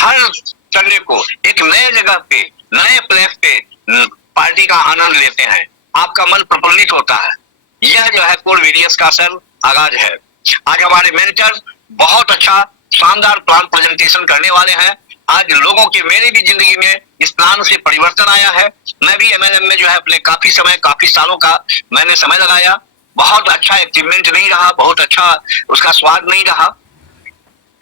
हर Sunday को एक नए जगह पे, नए प्लेस पे पार्टी का आनंद लेते हैं, आपका मन प्रफुल्लित होता है। यह जो है कोर वीडियस का सर आगाज है। आज हमारे मेंटर बहुत अच्छा शानदार प्लान प्रेजेंटेशन करने वाले हैं। आज लोगों के, मेरी भी जिंदगी में इस प्लान से परिवर्तन आया है। मैं भी एमएलएम में जो है अपने काफी समय, काफी सालों का मैंने समय लगाया। बहुत अच्छा अचीवमेंट नहीं रहा, बहुत अच्छा उसका स्वाद नहीं रहा।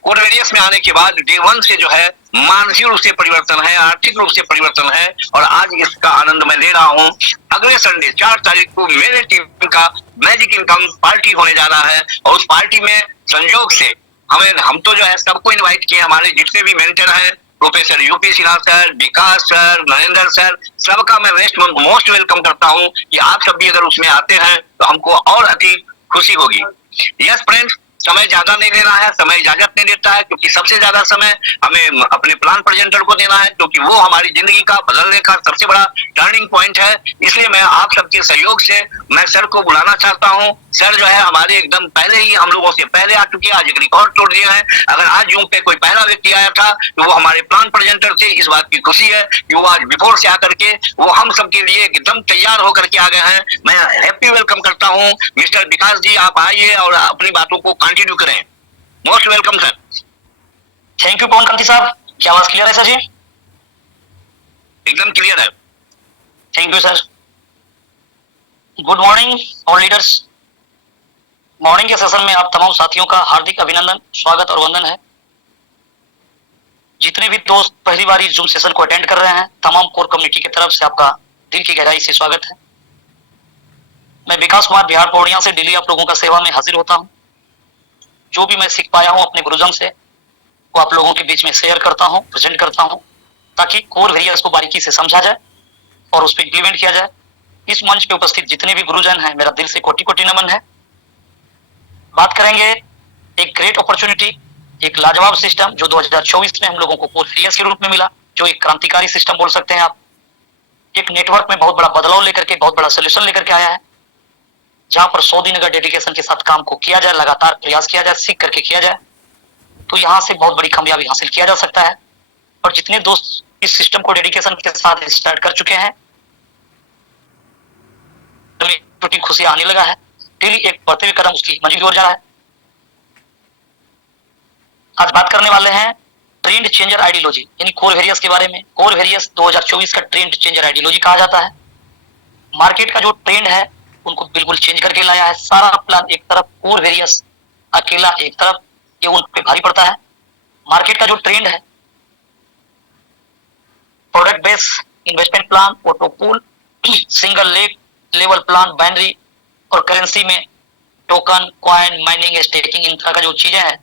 कोर वीडियस में आने के बाद डे वन से जो है मानसिक रूप से परिवर्तन है, आर्थिक रूप से परिवर्तन है, और आज इसका आनंद मैं ले रहा हूँ। अगले संडे 4 तारीख को मेरे टीम का मैजिक इनकम पार्टी होने जा रहा है, और उस पार्टी में संयोग से हम तो जो है सबको इनवाइट किए, हमारे जितने भी मेंटर हैं, प्रोफेसर यूपी सिन्हा सर, विकास सर, नरेंद्र सर, सबका मैं मोस्ट वेलकम करता हूँ कि आप सब भी अगर उसमें आते हैं तो हमको और अधिक खुशी होगी। यस फ्रेंड्स, समय ज्यादा नहीं लेना है, समय इजाजत नहीं देता है, क्योंकि सबसे ज्यादा समय हमें अपने प्लान प्रेजेंटर को देना है, क्योंकि वो हमारी जिंदगी का बदलने का सबसे बड़ा टर्निंग पॉइंट है। इसलिए मैं आप सबके सहयोग से मैं सर को बुलाना चाहता हूँ। सर जो है हमारे एकदम पहले ही हम लोगों से पहले आ चुके हैं, आज एक रिकॉर्ड तोड़ दिए हैं। अगर आज जूम पे कोई पहला व्यक्ति आया था तो वो हमारे प्लान प्रेजेंटर थे। इस बात की खुशी है कि वो आज बिफोर से आकर के वो हम सबके लिए एकदम तैयार होकर के आ गए हैं। मैं हैप्पी वेलकम करता हूँ। मिस्टर विकास जी, आप आइए और अपनी बातों को कंटिन्यू करें। Most welcome sir. Thank you Pavan Kanti साहब। क्या आवाज क्लियर है सर जी? एकदम क्लियर है। Thank you sir. Good morning all leaders. Morning के सेशन में आप तमाम साथियों का हार्दिक अभिनंदन, स्वागत और वंदन है। जितने भी दोस्त पहली बार इस जूम सेशन को अटेंड कर रहे हैं, तमाम कोर कम्युनिटी की तरफ से आपका दिल की गहराई से स्वागत है। मैं विकास कुमार बिहार पौड़िया से डेली आप लोगों का सेवा में हाजिर होता हूँ। जो भी मैं सीख पाया हूँ अपने गुरुजन से, वो आप लोगों के बीच में शेयर करता हूँ, प्रेजेंट करता हूँ, ताकि कोर वेरियस को बारीकी से समझा जाए और उस पर इम्प्लीमेंट किया जाए। इस मंच पे उपस्थित जितने भी गुरुजन हैं, मेरा दिल से कोटि कोटि नमन है। बात करेंगे एक ग्रेट अपॉर्चुनिटी, एक लाजवाब सिस्टम जो 2024 में हम लोगों को कोर वेरियस के रूप में मिला, जो एक क्रांतिकारी सिस्टम बोल सकते हैं आप। एक नेटवर्क में बहुत बड़ा बदलाव लेकर के, बहुत बड़ा सोल्यूशन लेकर के आया है, जहां पर 100 दिन अगर डेडिकेशन के साथ काम को किया जाए, लगातार प्रयास किया जाए, सीख करके किया जाए, तो यहाँ से बहुत बड़ी कामयाबी हासिल किया जा सकता है। और जितने दोस्त इस सिस्टम को डेडिकेशन के साथ स्टार्ट कर चुके हैं, छोटी खुशी आने लगा है। डेली एक बढ़ते हुए कदम उसकी मंजिल की ओर जा रहा है। आज बात करने वाले हैं ट्रेंड चेंजर आइडियोलॉजी, यानी कोर वेरियस के बारे में। कोर वेरियस 2024 का ट्रेंड चेंजर आइडियोलॉजी कहा जाता है। मार्केट का जो ट्रेंड है उनको बिल्कुल चेंज करके लाया है। सारा प्लान एक तरफ, कोर वेरियस अकेला एक तरफ, ये उन पे भारी पड़ता है। मार्केट का जो ट्रेंड है, product base investment plan, auto pool, single leg level plan, binary और करेंसी में टोकन, कॉइन, माइनिंग, स्टेकिंग, इन तरह का जो चीजें हैं,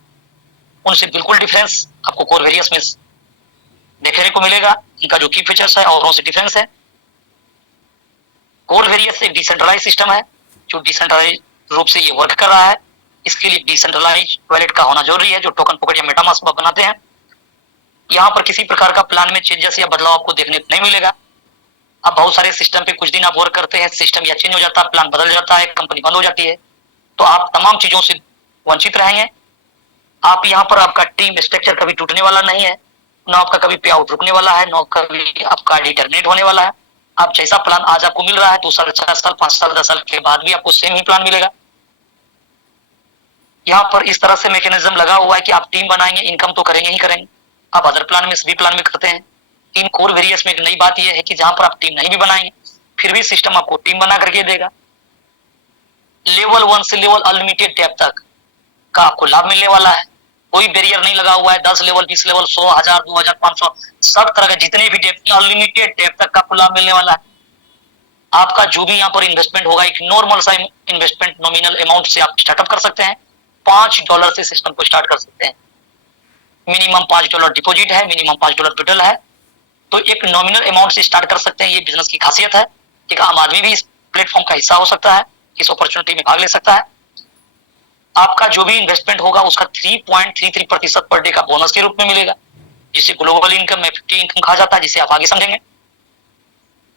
उनसे बिल्कुल डिफरेंस आपको कोर वेरियस में देखने को मिलेगा। इनका जो की फीचर्स है और उनसे डिफरेंस है। कोर वेरियस एक डिसेंट्रलाइज सिस्टम है, जो डिसेंट्रलाइज रूप से ये वर्क कर रहा है। इसके लिए डिसेंट्रलाइज वॉलेट का होना जरूरी है, जो टोकन पॉकेट या मेटामास्क बनाते हैं। यहाँ पर किसी प्रकार का प्लान में चेंजेस या बदलाव आपको देखने को नहीं मिलेगा। अब बहुत सारे सिस्टम पे कुछ दिन आप वर्क करते हैं, सिस्टम या चेंज हो जाता है, प्लान बदल जाता है, कंपनी बंद हो जाती है, तो आप तमाम चीजों से वंचित रहेंगे। आप यहाँ पर आपका टीम स्ट्रक्चर कभी टूटने वाला नहीं है, न आपका कभी पे आउट रुकने वाला है, न कभी आपका आईडी टर्मिनेट होने वाला है। आप जैसा प्लान आज आपको मिल रहा है, 2 साल, 4 साल, 5 साल, 10 साल के बाद भी आपको सेम ही प्लान मिलेगा। यहाँ पर इस तरह से मैकेनिज्म लगा हुआ है कि आप टीम बनाएंगे, इनकम तो करेंगे ही करेंगे। आप अदर प्लान में, सभी प्लान में करते हैं। इन कोर वेरियस में एक नई बात यह है कि जहां पर आप टीम नहीं भी बनाएंगे, फिर भी सिस्टम आपको टीम बना करके देगा। लेवल 1 से लेवल अनलिमिटेड टैप तक का आपको लाभ मिलने वाला है। कोई बैरियर नहीं लगा हुआ है। 10 लेवल, 20 लेवल, 100, 1000, 2000, 500, सब तरह के जितने भी टैप, अनलिमिटेड टैप तक का आपको लाभ मिलने वाला है। आपका जो भी यहाँ पर इन्वेस्टमेंट होगा, एक नॉर्मल सा इन्वेस्टमेंट नॉमिनल अमाउंट से आप स्टार्टअप कर सकते हैं। $5 से सिस्टम को स्टार्ट कर सकते हैं। मिनिमम $5 डिपॉजिट है, मिनिमम $5 विड्रॉल है। तो एक नॉमिनल अमाउंट से स्टार्ट कर सकते हैं। ये बिजनेस की खासियत है। एक आम आदमी भी इस प्लेटफॉर्म का हिस्सा हो सकता है, इस अपॉर्चुनिटी में भाग ले सकता है। आपका जो भी इन्वेस्टमेंट होगा उसका 3.33% पर डे का बोनस के रूप में मिलेगा, जिसे ग्लोबल इनकम, एफडी इनकम कहा जाता है, जिसे आप आगे समझेंगे।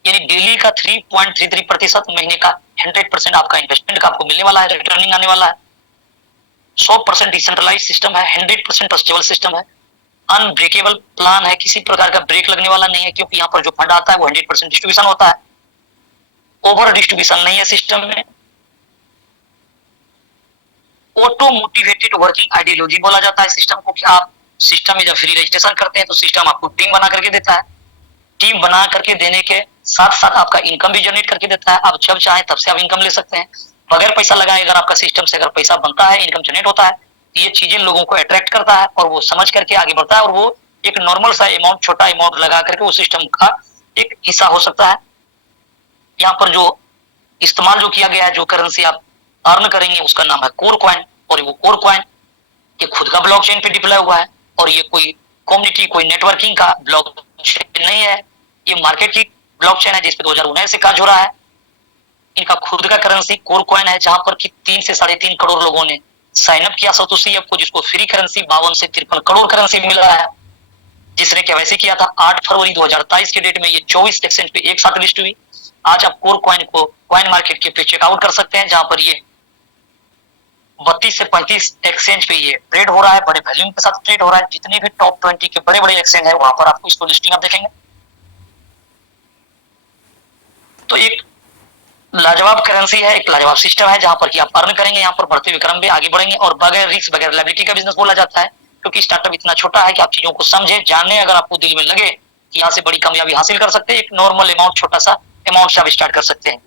यानी डेली का 3.33%, महीने का 100% आपका इन्वेस्टमेंट का आपको मिलने वाला है, रिटर्निंग आने वाला है। 100% डिसेंट्रलाइज सिस्टम है, 100% ट्रस्टेबल सिस्टम है। अनब्रेकेबल प्लान है, किसी प्रकार का ब्रेक लगने वाला नहीं है, क्योंकि यहाँ पर जो फंड आता है वो 100% डिस्ट्रीब्यूशन होता है, ओवर डिस्ट्रीब्यूशन नहीं है सिस्टम में। ऑटो मोटिवेटेड वर्किंग आइडियोलॉजी बोला जाता है सिस्टम को, कि आप सिस्टम में जब फ्री रजिस्ट्रेशन करते हैं तो सिस्टम आपको टीम बना करके देता है, टीम बना करके देने के साथ साथ आपका इनकम भी जनरेट करके देता है। आप जब चाहे तब से आप इनकम ले सकते हैं, बगैर पैसा लगाए अगर आपका सिस्टम से अगर पैसा बनता है, इनकम जनरेट होता है, ये चीजें लोगों को अट्रैक्ट करता है और वो समझ करके आगे बढ़ता है, और वो एक नॉर्मल सा अमाउंट, छोटा अमाउंट लगा करके वो सिस्टम का एक हिस्सा हो सकता है। यहाँ पर जो इस्तेमाल जो किया गया है, जो करेंसी आप अर्न करेंगे उसका नाम है कोर कॉइन, और वो कोर कॉइन ये खुद का ब्लॉकचेन पे डिप्लॉय हुआ है, और ये कोई कम्युनिटी, कोई नेटवर्किंग का ब्लॉकचेन नहीं है, ये मार्केट की ब्लॉकचेन है जिसपे 2019 से काज हो रहा है। इनका खुद का करेंसी कोर कॉइन है, जहां पर कि 3 से 3.5 करोड़ लोगों ने साइन अप किया सतोशी ऐप को, जिसको फ्री करेंसी 52 से 53 करोड़ करेंसी मिला है। जिसने केवाईसी किया था 8 फरवरी 2023 के डेट में, ये 24 एक्सचेंज पे एक साथ लिस्ट हुई। आज आप कोर कॉइन को कॉइन मार्केट के पे चेकआउट कर सकते हैं, जहां पर ये 32 से 35 एक्सचेंज पे ये ट्रेड हो रहा है, बड़े वैल्यूम के साथ ट्रेड हो रहा है। जितने भी टॉप 20 के बड़े बड़े एक्सचेंज है वहां पर आपको इसको लिस्टिंग आप देखेंगे। तो एक लाजवाब करेंसी है, एक लाजवाब सिस्टम है, जहां पर कि आप अर्न करेंगे, यहाँ पर बढ़ते हुए क्रम में आगे बढ़ेंगे, और बगैर रिस्क बगैर लायबिलिटी का बिजनेस बोला जाता है, क्योंकि स्टार्टअप इतना छोटा है कि आप चीजों को समझे जाने, अगर आपको दिल में लगे कि यहाँ से बड़ी कामयाबी हासिल कर सकते हैं, एक नॉर्मल अमाउंट, छोटा सा अमाउंट से आप स्टार्ट कर सकते हैं।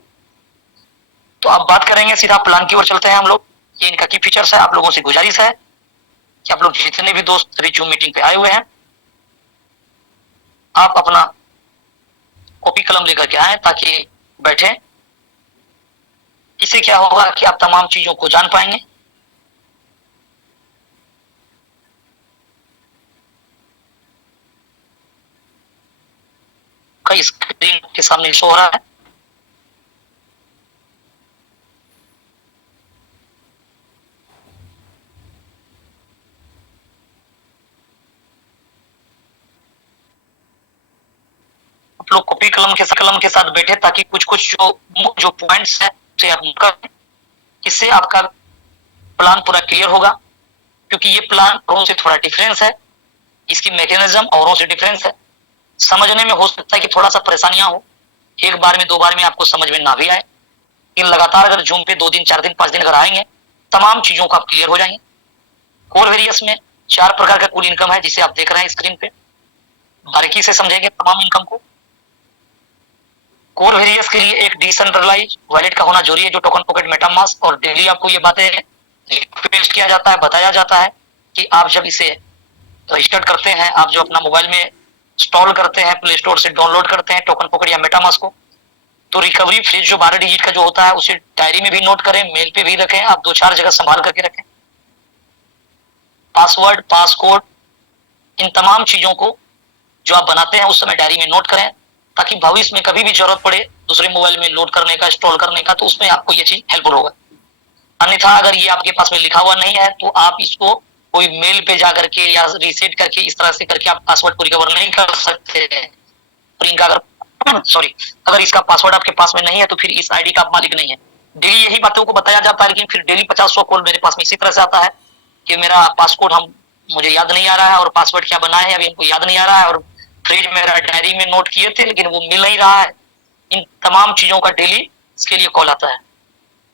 तो अब बात करेंगे, सीधा प्लान की ओर चलते हैं हम लोग। ये इनका की फीचर्स है। आप लोगों से गुजारिश है कि आप लोग जितने भी दोस्त अभी जूम मीटिंग पे आए हुए हैं, आप अपना कॉपी कलम लेकर के आए ताकि बैठे। इससे क्या होगा कि आप तमाम चीजों को जान पाएंगे। कई स्क्रीन के सामने शो हो रहा है। आप लोग कॉपी कलम के साथ बैठे ताकि कुछ कुछ जो पॉइंट्स है उसे आप नोट करें। इससे आपका प्लान पूरा क्लियर होगा, क्योंकि ये प्लान औरों से थोड़ा डिफरेंस है, इसकी मैकेनिज्म औरों से डिफरेंस है। समझने में हो सकता है कि थोड़ा सा परेशानियां हो, एक बार में 2 बार में आपको समझ में ना भी आए, लेकिन लगातार अगर जूम पे 2 दिन 4 दिन 5 दिन अगर आएंगे, तमाम चीजों को आप क्लियर हो जाएंगे। कोर वेरियस में 4 प्रकार का कुल इनकम है, जिसे आप देख रहे हैं स्क्रीन पे। बारीकी से समझेंगे तमाम इनकम को। कोर वेरियस के लिए एक डिसेंट्रलाइज वॉलेट का होना जरूरी है, जो टोकन पॉकेट मेटामास्क, और डेली आपको ये बातें रिक्वेस्ट किया जाता है, बताया जाता है कि आप जब इसे रजिस्टर करते हैं, आप जो अपना मोबाइल में इंस्टॉल करते हैं, प्ले स्टोर से डाउनलोड करते हैं टोकन पॉकेट या मेटामास्क को, तो रिकवरी फ्रेज जो 12 डिजिट का जो होता है उसे डायरी में भी नोट करें, मेल पे भी रखें, आप 2-4 जगह संभाल करके रखें। पासवर्ड, पासकोड, इन तमाम चीजों को जो आप बनाते हैं उस समय डायरी में नोट करें, ताकि भविष्य में कभी भी जरूरत पड़े दूसरे मोबाइल में लोड करने का, इंस्टॉल करने का, तो उसमें आपको ये चीज हेल्पफुल होगा। अन्यथा अगर ये आपके पास में लिखा हुआ नहीं है तो आप इसको कोई मेल पे जा करके या रीसेट करके इस तरह से करके आप पासवर्ड को रिकवर नहीं कर सकते। और इनका अगर इसका पासवर्ड आपके पास में नहीं है तो फिर इस आईडी का आप मालिक नहीं है। डेली यही बातों को बताया जाता है, लेकिन फिर डेली 50-100 कॉल मेरे पास में इसी तरह से आता है कि मेरा पासवर्ड मुझे याद नहीं आ रहा है, और पासवर्ड क्या बनाए है अभी हमको याद नहीं आ रहा है, और फ्रिज मेरा डायरी में नोट किए थे लेकिन वो मिल नहीं रहा है। इन तमाम चीजों का डेली इसके लिए कॉल आता है।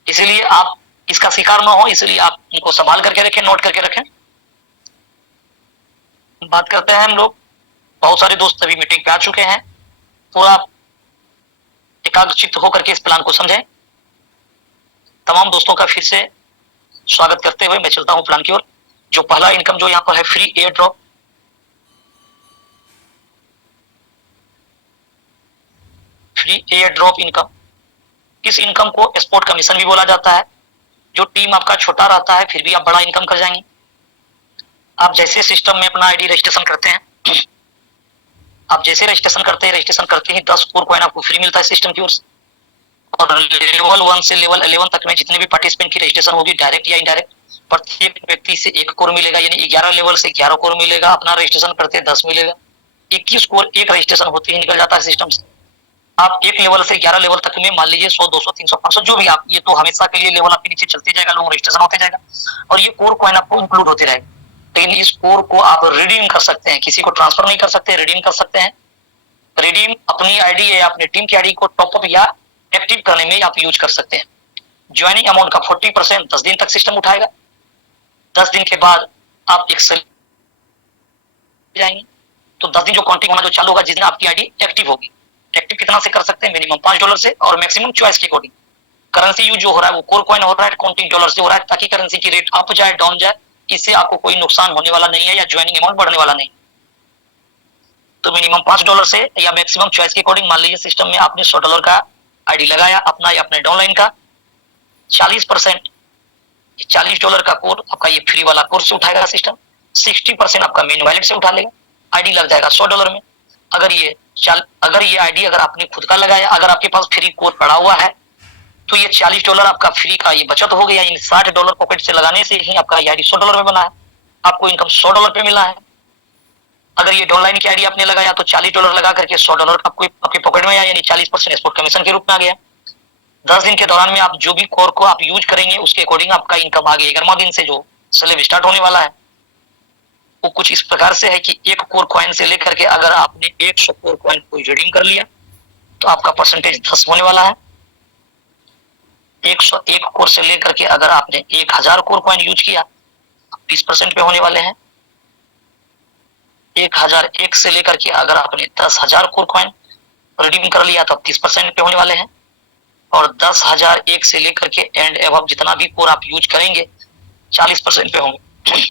इसीलिए आप इसका शिकार ना हो, इसलिए आप इनको संभाल करके रखें, नोट करके रखें। बात करते हैं हम लोग, बहुत सारे दोस्त अभी मीटिंग पे आ चुके हैं, पूरा एकाग्रचित्त होकर के इस प्लान को समझें। तमाम दोस्तों का फिर से स्वागत करते हुए मैं चलता हूं प्लान की ओर। जो पहला इनकम जो यहाँ पर है, free air drop. Free air drop income, इस इनकम को एक्सपोर्ट कमीशन भी बोला जाता है। जो टीम आपका छोटा रहता है फिर भी आप बड़ा इनकम कर जाएंगे। आप जैसे सिस्टम में अपना आईडी रजिस्ट्रेशन करते हैं, आप जैसे रजिस्ट्रेशन करते ही 10 कोर कॉइन आपको फ्री मिलता है सिस्टम की ओर से। और लेवल 1 से लेवल 11 तक में जितने भी पार्टिसिपेंट की रजिस्ट्रेशन होगी, डायरेक्ट या इनडायरेक्ट, प्रत्येक व्यक्ति से 1 कोर मिलेगा, यानी 11 लेवल से 11 कोर मिलेगा। अपना रजिस्ट्रेशन करते 10 मिलेगा, 21 कोर एक रजिस्ट्रेशन होते ही निकल जाता है सिस्टम से। आप 1 लेवल से 11 लेवल तक में मान लीजिए 100, 200, 300, 500 जो भी आप, ये तो हमेशा के लिए लेवल आपके नीचे चलते जाएगा, लोग रजिस्ट्रेशन होते जाएगा, और ये कोर कॉइन आपको इंक्लूड होते रहेगा। लेकिन इस कोर को आप रिडीम कर सकते हैं, किसी को ट्रांसफर नहीं कर सकते, रिडीम कर सकते हैं। रिडीम अपनी आईडी या अपने टीम की आईडी को टॉपअप या एक्टिव करने में आप यूज कर सकते हैं। ज्वाइनिंग अमाउंट का 40% 10 दिन तक सिस्टम उठाएगा। 10 दिन के बाद आप एक सेल जाएंगे तो 10 दिन जो काउंटिंग होना जो चालू होगा जिस दिन आपकी आईडी एक्टिव होगी। एक्टिव कितना से कर सकते हैं? मिनिमम $5 से और मैक्सिमम चॉइस के अकॉर्डिंग। करेंसी यूज जो हो रहा है वो कोर कॉइन हो रहा है, काउंटिंग डॉलर से हो रहा है, ताकि करेंसी की रेट अप जाए डाउन जाए, इससे आपको कोई नुकसान होने वाला नहीं है या ज्वाइनिंग अमाउंट बढ़ने वाला नहीं। तो मिनिमम $5 से या मैक्सिमम चॉइस के अकॉर्डिंग, मान लीजिए सिस्टम में आपने $100 का आईडी लगाया अपना या अपने डाउनलाइन का, 40% $40 का कोड आपका ये फ्री वाला कोर्स से उठाएगा सिस्टम, 60% आपका मेन वैलेट से उठा लेगा, आईडी लग जाएगा $100 में। अगर ये आईडी अगर आपने खुद का लगाया, अगर आपके पास फ्री कोड पड़ा हुआ है तो ये $40 आपका फ्री का ये बचत हो गया। इन $60 पॉकेट से लगाने से ही आपका ये आईडी $100 में बना है, आपको इनकम $100 पे मिला है। अगर ये डाउनलाइन की आईडी आपने लगाया तो $40 लगा करके $100 आपको आपके पॉकेट में आया, यानी 40% एक्सपोर्ट कमीशन के रूप में आ गया। 10 दिन के दौरान में आप जो भी कोर को आप यूज करेंगे उसके अकॉर्डिंग आपका इनकम आगे 11वां दिन से जो स्लेब स्टार्ट होने वाला है वो कुछ इस प्रकार से है कि एक कोर कॉइन से लेकर के अगर आपने 100 कोर कॉइन को रिडीम कर लिया तो आपका परसेंटेज 10 होने वाला है। 101 कोर से लेकर के अगर आपने 1000 कोर कॉइन यूज किया 20% पे होने वाले हैं। 1001 से लेकर के अगर आपने 10,000 कोर कॉइन रिडीम कर लिया तो 30% पे होने वाले हैं। और 10,001 से लेकर के एंड एवं जितना भी कोर आप यूज करेंगे 40% पे होंगे।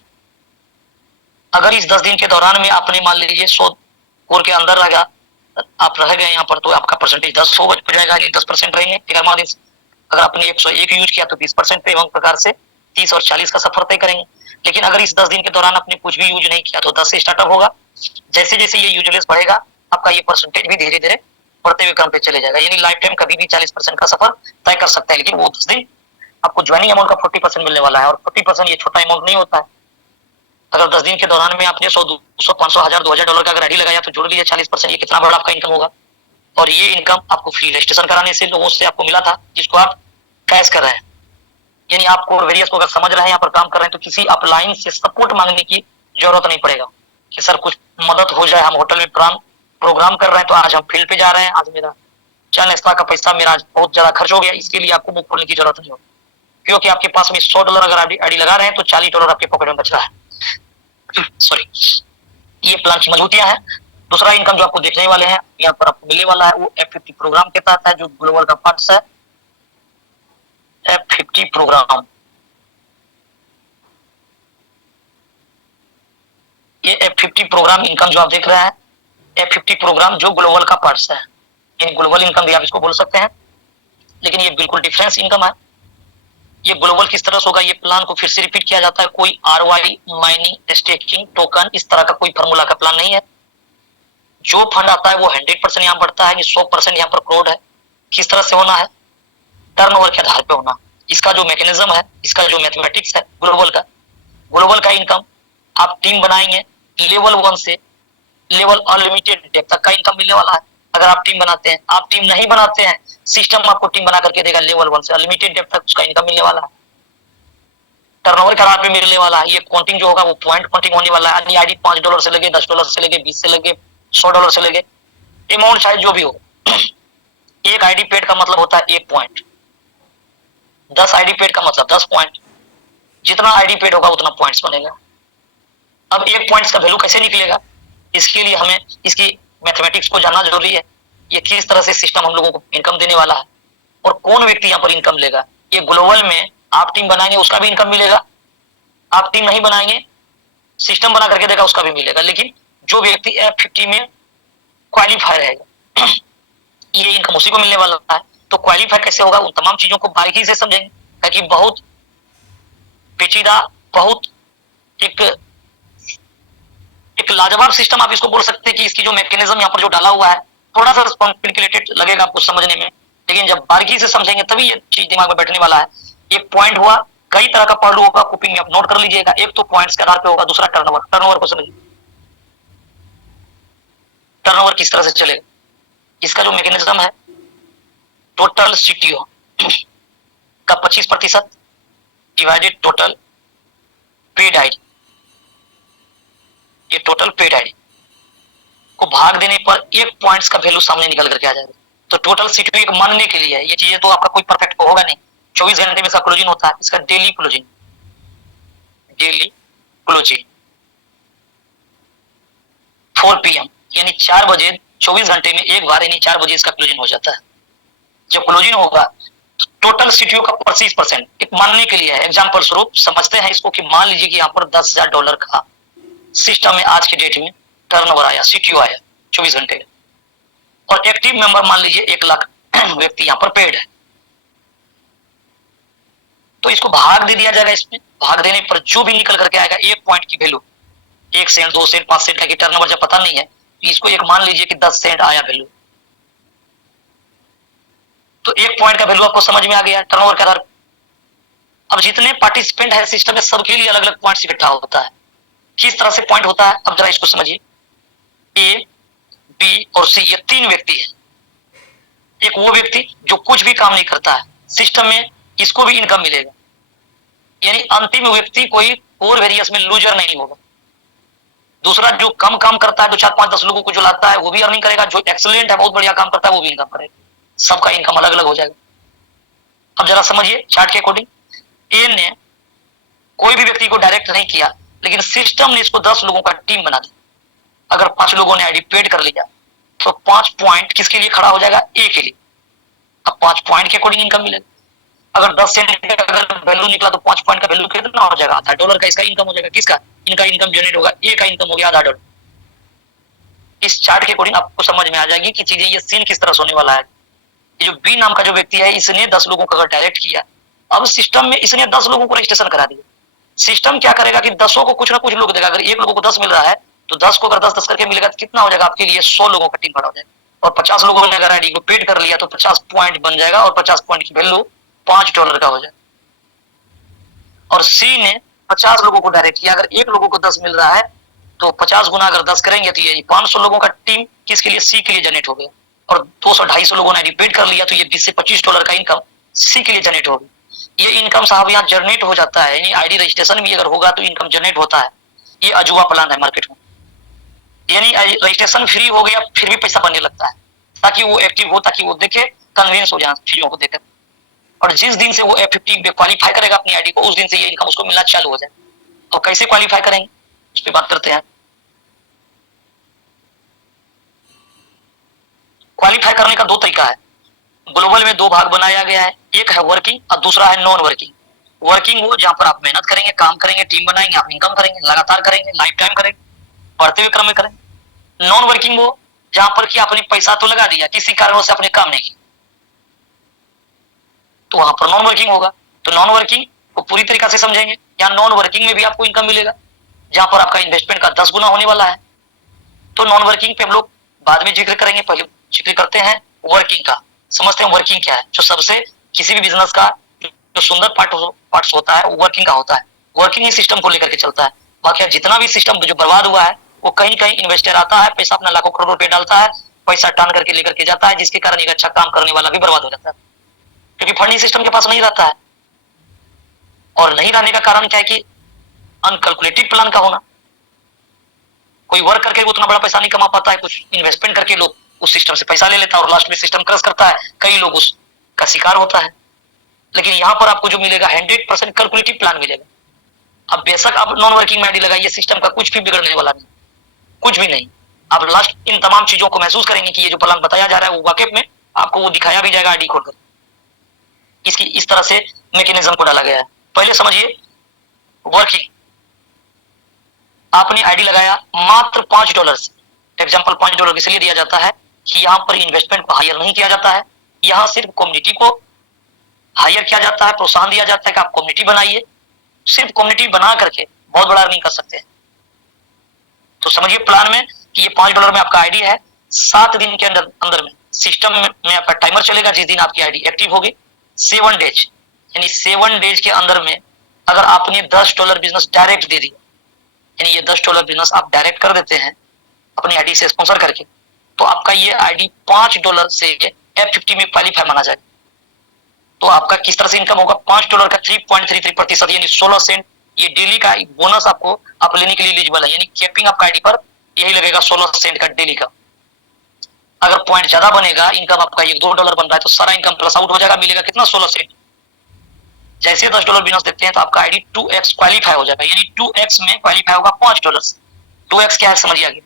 अगर इस 10 दिन के दौरान में आपने मान लीजिए 100 कोर के अंदर लगा आप रह गए यहाँ पर तो आपका परसेंटेज 10 हो जाएगा, 10% रहेंगे 11वां दिन। अगर आपने 101 यूज किया तो 20% पे एवं प्रकार से 30 और 40 का सफर तय करेंगे। लेकिन अगर इस 10 दिन के दौरान आपने कुछ भी यूज नहीं किया तो 10 से स्टार्टअप होगा। जैसे जैसे ये यूजलेस बढ़ेगा आपका ये परसेंटेज भी धीरे धीरे बढ़ते हुए क्रम पे चले जाएगा, यानी लाइफ टाइम कभी भी 40% का सफर तय कर सकता है। लेकिन वो 10 दिन आपको ज्वाइनिंग अमाउंट का 40% मिलने वाला है और 40% ये छोटा अमाउंट नहीं होता है। अगर 10 दिन के दौरान में आपने 100, 200, 500, 1000, $2000 का अगर आईडी लगाया तो जोड़ लीजिए 40%, ये कितना बड़ा आपका इनकम होगा। और ये इनकम आपको फ्री रजिस्ट्रेशन कराने से लोगों से आपको मिला था जिसको आप कैश कर रहे हैं, यानी आपको वेरियस को अगर समझ रहे हैं यहाँ पर काम कर रहे हैं तो किसी अपलाइन से सपोर्ट मांगने की जरूरत नहीं पड़ेगा कि सर कुछ मदद हो जाए, हम होटल में प्रोग्राम कर रहे हैं तो आज हम फील्ड पे जा रहे हैं, आज मेरा चाय नाश्ता का पैसा मेरा आज बहुत ज्यादा खर्च हो गया, इसके लिए आपको बुक खोलने की जरूरत नहीं होगी, क्योंकि आपके पास में $100 अगर आईडी लगा रहे हैं तो $40 आपके पॉकेट में बच रहा है। सॉरी, ये प्लान की मजबूतियां हैं। दूसरा इनकम जो आपको देखने वाले हैं यहाँ पर आपको मिलने वाला है वो F50 प्रोग्राम के तहत है, जो ग्लोबल का पार्ट है। F50 प्रोग्राम, ये F50 प्रोग्राम इनकम जो आप देख रहे हैं F50 प्रोग्राम जो ग्लोबल का पार्ट है, इन ग्लोबल इनकम भी आप इसको बोल सकते हैं, लेकिन ये बिल्कुल डिफरेंस इनकम है। ये ग्लोबल किस तरह से होगा, ये प्लान को फिर से रिपीट किया जाता है, कोई ROI माइनिंग स्टेकिंग टोकन इस तरह का कोई फॉर्मूला का प्लान नहीं है। जो फंड आता है वो 100% यहाँ बढ़ता है, 100% यहाँ पर क्रोड है। किस तरह से होना है, टर्नओवर के आधार पे होना। इसका जो मैकेनिज्म है, इसका जो मैथमेटिक्स है ग्लोबल का इनकम आप टीम बनाएंगे लेवल 1 से लेवल अनलिमिटेड डेप तक का इनकम मिलने वाला है। अगर आप टीम बनाते हैं, आप टीम नहीं बनाते हैं, सिस्टम आपको टीम बना करके देगा, लेवल 1 से अनलिमिटेड डेप तक उसका इनकम मिलने वाला है। टर्नओवर के आधार पे मिलने वाला है। ये काउंटिंग जो होगा वो पॉइंट काउंटिंग होने वाला है। आईडी $5 से लगे, $10 से लगे, 20 से लगे, $100 से लगे, अमाउंट चाहे जो भी हो। एक आईडी पेड का मतलब होता है 1 पॉइंट, 10 आईडी पेड का मतलब 10 पॉइंट। जितना आईडी पेड होगा उतना पॉइंट्स बनेगा। अब 1 पॉइंट्स का वैल्यू कैसे निकलेगा, इसके लिए हमें इसकी मैथमेटिक्स को जानना जरूरी है। ये किस तरह से सिस्टम हम लोगों को इनकम देने वाला है और कौन व्यक्ति यहाँ पर इनकम लेगा। ये ग्लोबल में आप टीम बनाएंगे उसका भी इनकम मिलेगा, आप टीम नहीं बनाएंगे सिस्टम बना करके देगा उसका भी मिलेगा। लेकिन जो व्यक्ति F50 में क्वालिफाई रहेगा ये इनकम उसी को मिलने वाला है। तो क्वालिफाई कैसे होगा, उन तमाम चीजों को बारीकी से समझेंगे, ताकि बहुत पेचीदा, बहुत एक लाजवाब सिस्टम आप इसको बोल सकते हैं कि इसकी जो मैकेनिज्म यहाँ पर जो डाला हुआ है थोड़ा सा कॉम्प्लिकेटेड लगेगा आपको समझने में, लेकिन जब बारीकी से समझेंगे तभी ये चीज दिमाग में बैठने वाला है। एक पॉइंट हुआ, कई तरह का पहलू होगा, कॉपी में आप नोट कर लीजिएगा। एक तो पॉइंट्स के आधार पे होगा, दूसरा टर्नओवर को समझिए। टर्नओवर किस तरह से चलेगा, इसका जो मैकेनिज्म है, टोटल CTO का 25% डिवाइडेड टोटल पेड आईडी, ये टोटल पेड आईडी को भाग देने पर 1 पॉइंट्स का वैल्यू सामने निकल करके आ जाएगा। तो टोटल सीटीयू एक मानने के लिए है, ये चीजें तो आपका कोई परफेक्ट तो होगा नहीं। 24 घंटे में इसका क्लोजिंग होता है, इसका डेली क्लोजिंग 4 PM यानी 4 बजे 24 घंटे में एक बार यानी 4 बजे इसका क्लोजिंग हो जाता है। जब क्लोजिंग होगा टोटल सीटीयू का 25% एक मानने के लिए है, एग्जाम्पल स्वरूप समझते हैं इसको कि मान लीजिए कि यहाँ पर $10,000 का सिस्टम में आज के डेट में टर्नओवर आया, सीटीयू आया 24 घंटे का, और एक्टिव मेंबर मान लीजिए 1 लाख व्यक्ति यहाँ पर पेड है, तो इसको भाग दे दिया जाएगा। इसमें भाग देने पर जो भी निकल करके आएगा 1 पॉइंट की वैल्यू 1 सेंट 2 सेंट 5 सेंट का टर्नओवर जब पता नहीं है, इसको एक मान लीजिए कि 10 सेंट आया वैल्यू, तो 1 पॉइंट का वैल्यू आपको समझ में आ गया टर्नओवर के आधार पर। अब जितने पार्टिसिपेंट है सिस्टम में सबके लिए अलग अलग पॉइंट्स इकट्ठा होता है। किस तरह से पॉइंट होता है अब जरा इसको समझिए। ए, बी और सी ये 3 व्यक्ति है। एक वो व्यक्ति जो कुछ भी काम नहीं करता है सिस्टम में, इसको भी इनकम मिलेगा, यानी अंतिम व्यक्ति कोई और वेरियस में लूजर नहीं होगा। दूसरा जो कम काम करता है, जो 4 5 10 लोगों को जो लाता है वो भी अर्निंग करेगा, जो एक्सीलेंट है बहुत बढ़िया काम करता है वो भी इनकम करेगा, सबका इनकम अलग अलग हो जाएगा। अब जरा समझिए चार्ट के अकॉर्डिंग, ए ने कोई भी व्यक्ति को डायरेक्ट नहीं किया, लेकिन सिस्टम ने इसको 10 लोगों का टीम बना दी। अगर 5 लोगों ने आईडी पेड कर लिया तो 5 पॉइंट किसके लिए खड़ा हो जाएगा, ए के लिए। अब 5 पॉइंट के अकॉर्डिंग इनकम मिलेगा। अगर 10 सेंट का अगर वैल्यू निकला तो 5 पॉइंट का वैल्यू कितना हो जाएगा, $0.5 का इसका इनकम हो जाएगा। किसका, इनका इनकम जनरेट होगा, ए का इनकम हो गया $0.5। इस चार्ट के अकॉर्डिंग आपको समझ में आ जाएगी कि चीजें ये सीन किस तरह से होने वाला है। ये जो बी नाम का जो व्यक्ति है इसने 10 लोगों को अगर डायरेक्ट किया, अब सिस्टम में इसने 10 लोगों को रजिस्ट्रेशन करा दिया। सिस्टम क्या करेगा कि 10 को कुछ ना कुछ लोग देगा। अगर एक लोगों को 10 मिल रहा है तो 10 को अगर 10 करके मिलेगा तो कितना हो जाएगा आपके लिए, 100 लोगों का टीम खड़ा हो जाएगा। और 50 लोगों ने अगर आईडी को पेड कर लिया तो 50 पॉइंट बन जाएगा और 50 पॉइंट की वैल्यू $5 का हो जाएगा। और सी ने 50 लोगों को डायरेक्ट किया, अगर एक लोगों को 10 मिल रहा है तो 50 गुना अगर 10 करेंगे तो ये 500 लोगों का टीम किसके लिए, सी के लिए जनरेट हो गया। और 200-250 लोगों ने आईडी पेड कर लिया तो ये $20 से $25 का इनकम सी के लिए जनरेट होगी। ये इनकम साहब यहाँ जनरेट हो जाता है, यानी आईडी रजिस्ट्रेशन भी अगर होगा तो इनकम जनरेट होता है। ये अजूबा प्लान है मार्केट में, यानी रजिस्ट्रेशन फ्री हो गया फिर भी पैसा बनने लगता है, ताकि वो एक्टिव हो, ताकि वो देखे, कन्विंस हो जाए चीजों को देखकर। और जिस दिन से वो F15 पे क्वालिफाई करेगा अपनी आईडी को, उस दिन से ये इनकम उसको मिलना चालू हो जाए। तो कैसे क्वालिफाई करेंगे इस पे बात करते हैं। क्वालिफाई करने का 2 तरीका है। ग्लोबल में 2 भाग बनाया गया है, एक है वर्किंग और दूसरा है नॉन वर्किंग। वर्किंग वो जहां पर आप मेहनत करेंगे, काम करेंगे, टीम बनाएंगे, आप इनकम करेंगे, लगातार करेंगे, लाइफ टाइम करेंगे, बढ़ते हुए क्रम में करेंगे। नॉन वर्किंग वो जहां पर कि आपने पैसा तो लगा दिया, किसी कारणों से आपने काम नहीं किया, तो वहां पर नॉन वर्किंग होगा। तो नॉन वर्किंग को पूरी तरीका से समझेंगे। यहाँ नॉन वर्किंग में भी आपको इनकम मिलेगा, जहां पर आपका इन्वेस्टमेंट का 10 गुना होने वाला है। तो नॉन वर्किंग पे हम लोग बाद में जिक्र करेंगे, पहले जिक्र करते हैं वर्किंग का। समझते हैं वर्किंग क्या है। जो सबसे किसी भी बिजनेस का जो सुंदर पार्ट्स होता है वो वर्किंग का होता है। वर्किंग ही सिस्टम को लेकर के चलता है। बाकी जितना भी सिस्टम जो बर्बाद हुआ है वो कहीं कहीं इन्वेस्टर आता है, पैसा अपना लाखों करोड़ रुपए डालता है, पैसा टान करके लेकर के जाता है, जिसके कारण एक अच्छा काम करने वाला भी बर्बाद हो जाता है, क्योंकि फंडिंग सिस्टम के पास नहीं रहता है। और नहीं रहने का कारण क्या है कि अनकैलकुलेटेड प्लान का होना। कोई वर्क करके उतना बड़ा पैसा नहीं कमा पाता है, कुछ इन्वेस्टमेंट करके लोग उस सिस्टम से पैसा ले लेता है और लास्ट में सिस्टम क्रश करता है, कई लोग उसका शिकार होता है। लेकिन यहाँ पर आपको जो मिलेगा 100% कैलकुलेटिव प्लान मिलेगा। अब बेशक आप नॉन वर्किंग में आईडी लगाइए, सिस्टम का कुछ भी बिगड़ने वाला नहीं, कुछ भी नहीं। आप लास्ट इन तमाम चीजों को महसूस करेंगे कि ये जो प्लान बताया जा रहा है वो वाकई में आपको वो दिखाया भी जाएगा आईडी खोलकर। इसकी इस तरह से मैकेनिज्म को डाला गया है। पहले समझिए वर्किंग, आपने आईडी लगाया मात्र $5 से। एग्जाम्पल $5 इसलिए दिया जाता है कि यहाँ पर इन्वेस्टमेंट को हायर नहीं किया जाता है, यहाँ सिर्फ कम्युनिटी को हायर किया जाता है, प्रोत्साहन दिया जाता है कि आप कम्युनिटी बनाइए। सिर्फ कम्युनिटी बना करके बहुत बड़ा अर्निंग कर सकते हैं। तो समझिए प्लान में कि ये $5 में आपका आईडी है, 7 दिन के अंदर में सिस्टम में आपका टाइमर चलेगा। जिस दिन आपकी आईडी एक्टिव होगी 7 डेज, यानी 7 डेज के अंदर में अगर आपने $10 बिजनेस डायरेक्ट दे दिया, यानी ये $10 बिजनेस आप डायरेक्ट कर देते हैं अपनी आईडी से स्पॉन्सर करके, तो आपका ये आईडी $5 से F50 में क्वालिफाई माना जाएगा। तो आपका किस तरह से इनकम होगा, $5 का 3.33% यानी 16 सेंट ये डेली का बोनस आपको आप लेने के लिए एलिजिबल है, यानी कैपिंग आपका आईडी पर यही लगेगा 16 सेंट का डेली का। अगर पॉइंट ज्यादा बनेगा, इनकम आपका $1-2 बन रहा है, तो सारा इनकम प्लस आउट हो जाएगा, मिलेगा कितना 16 सेंट। जैसे $10 बोनस देते हैं तो आपका आईडी 2x क्वालिफाई हो जाएगा, यानी 2x में क्वालिफाई होगा $5 से। 2x क्या है समझिए आगे।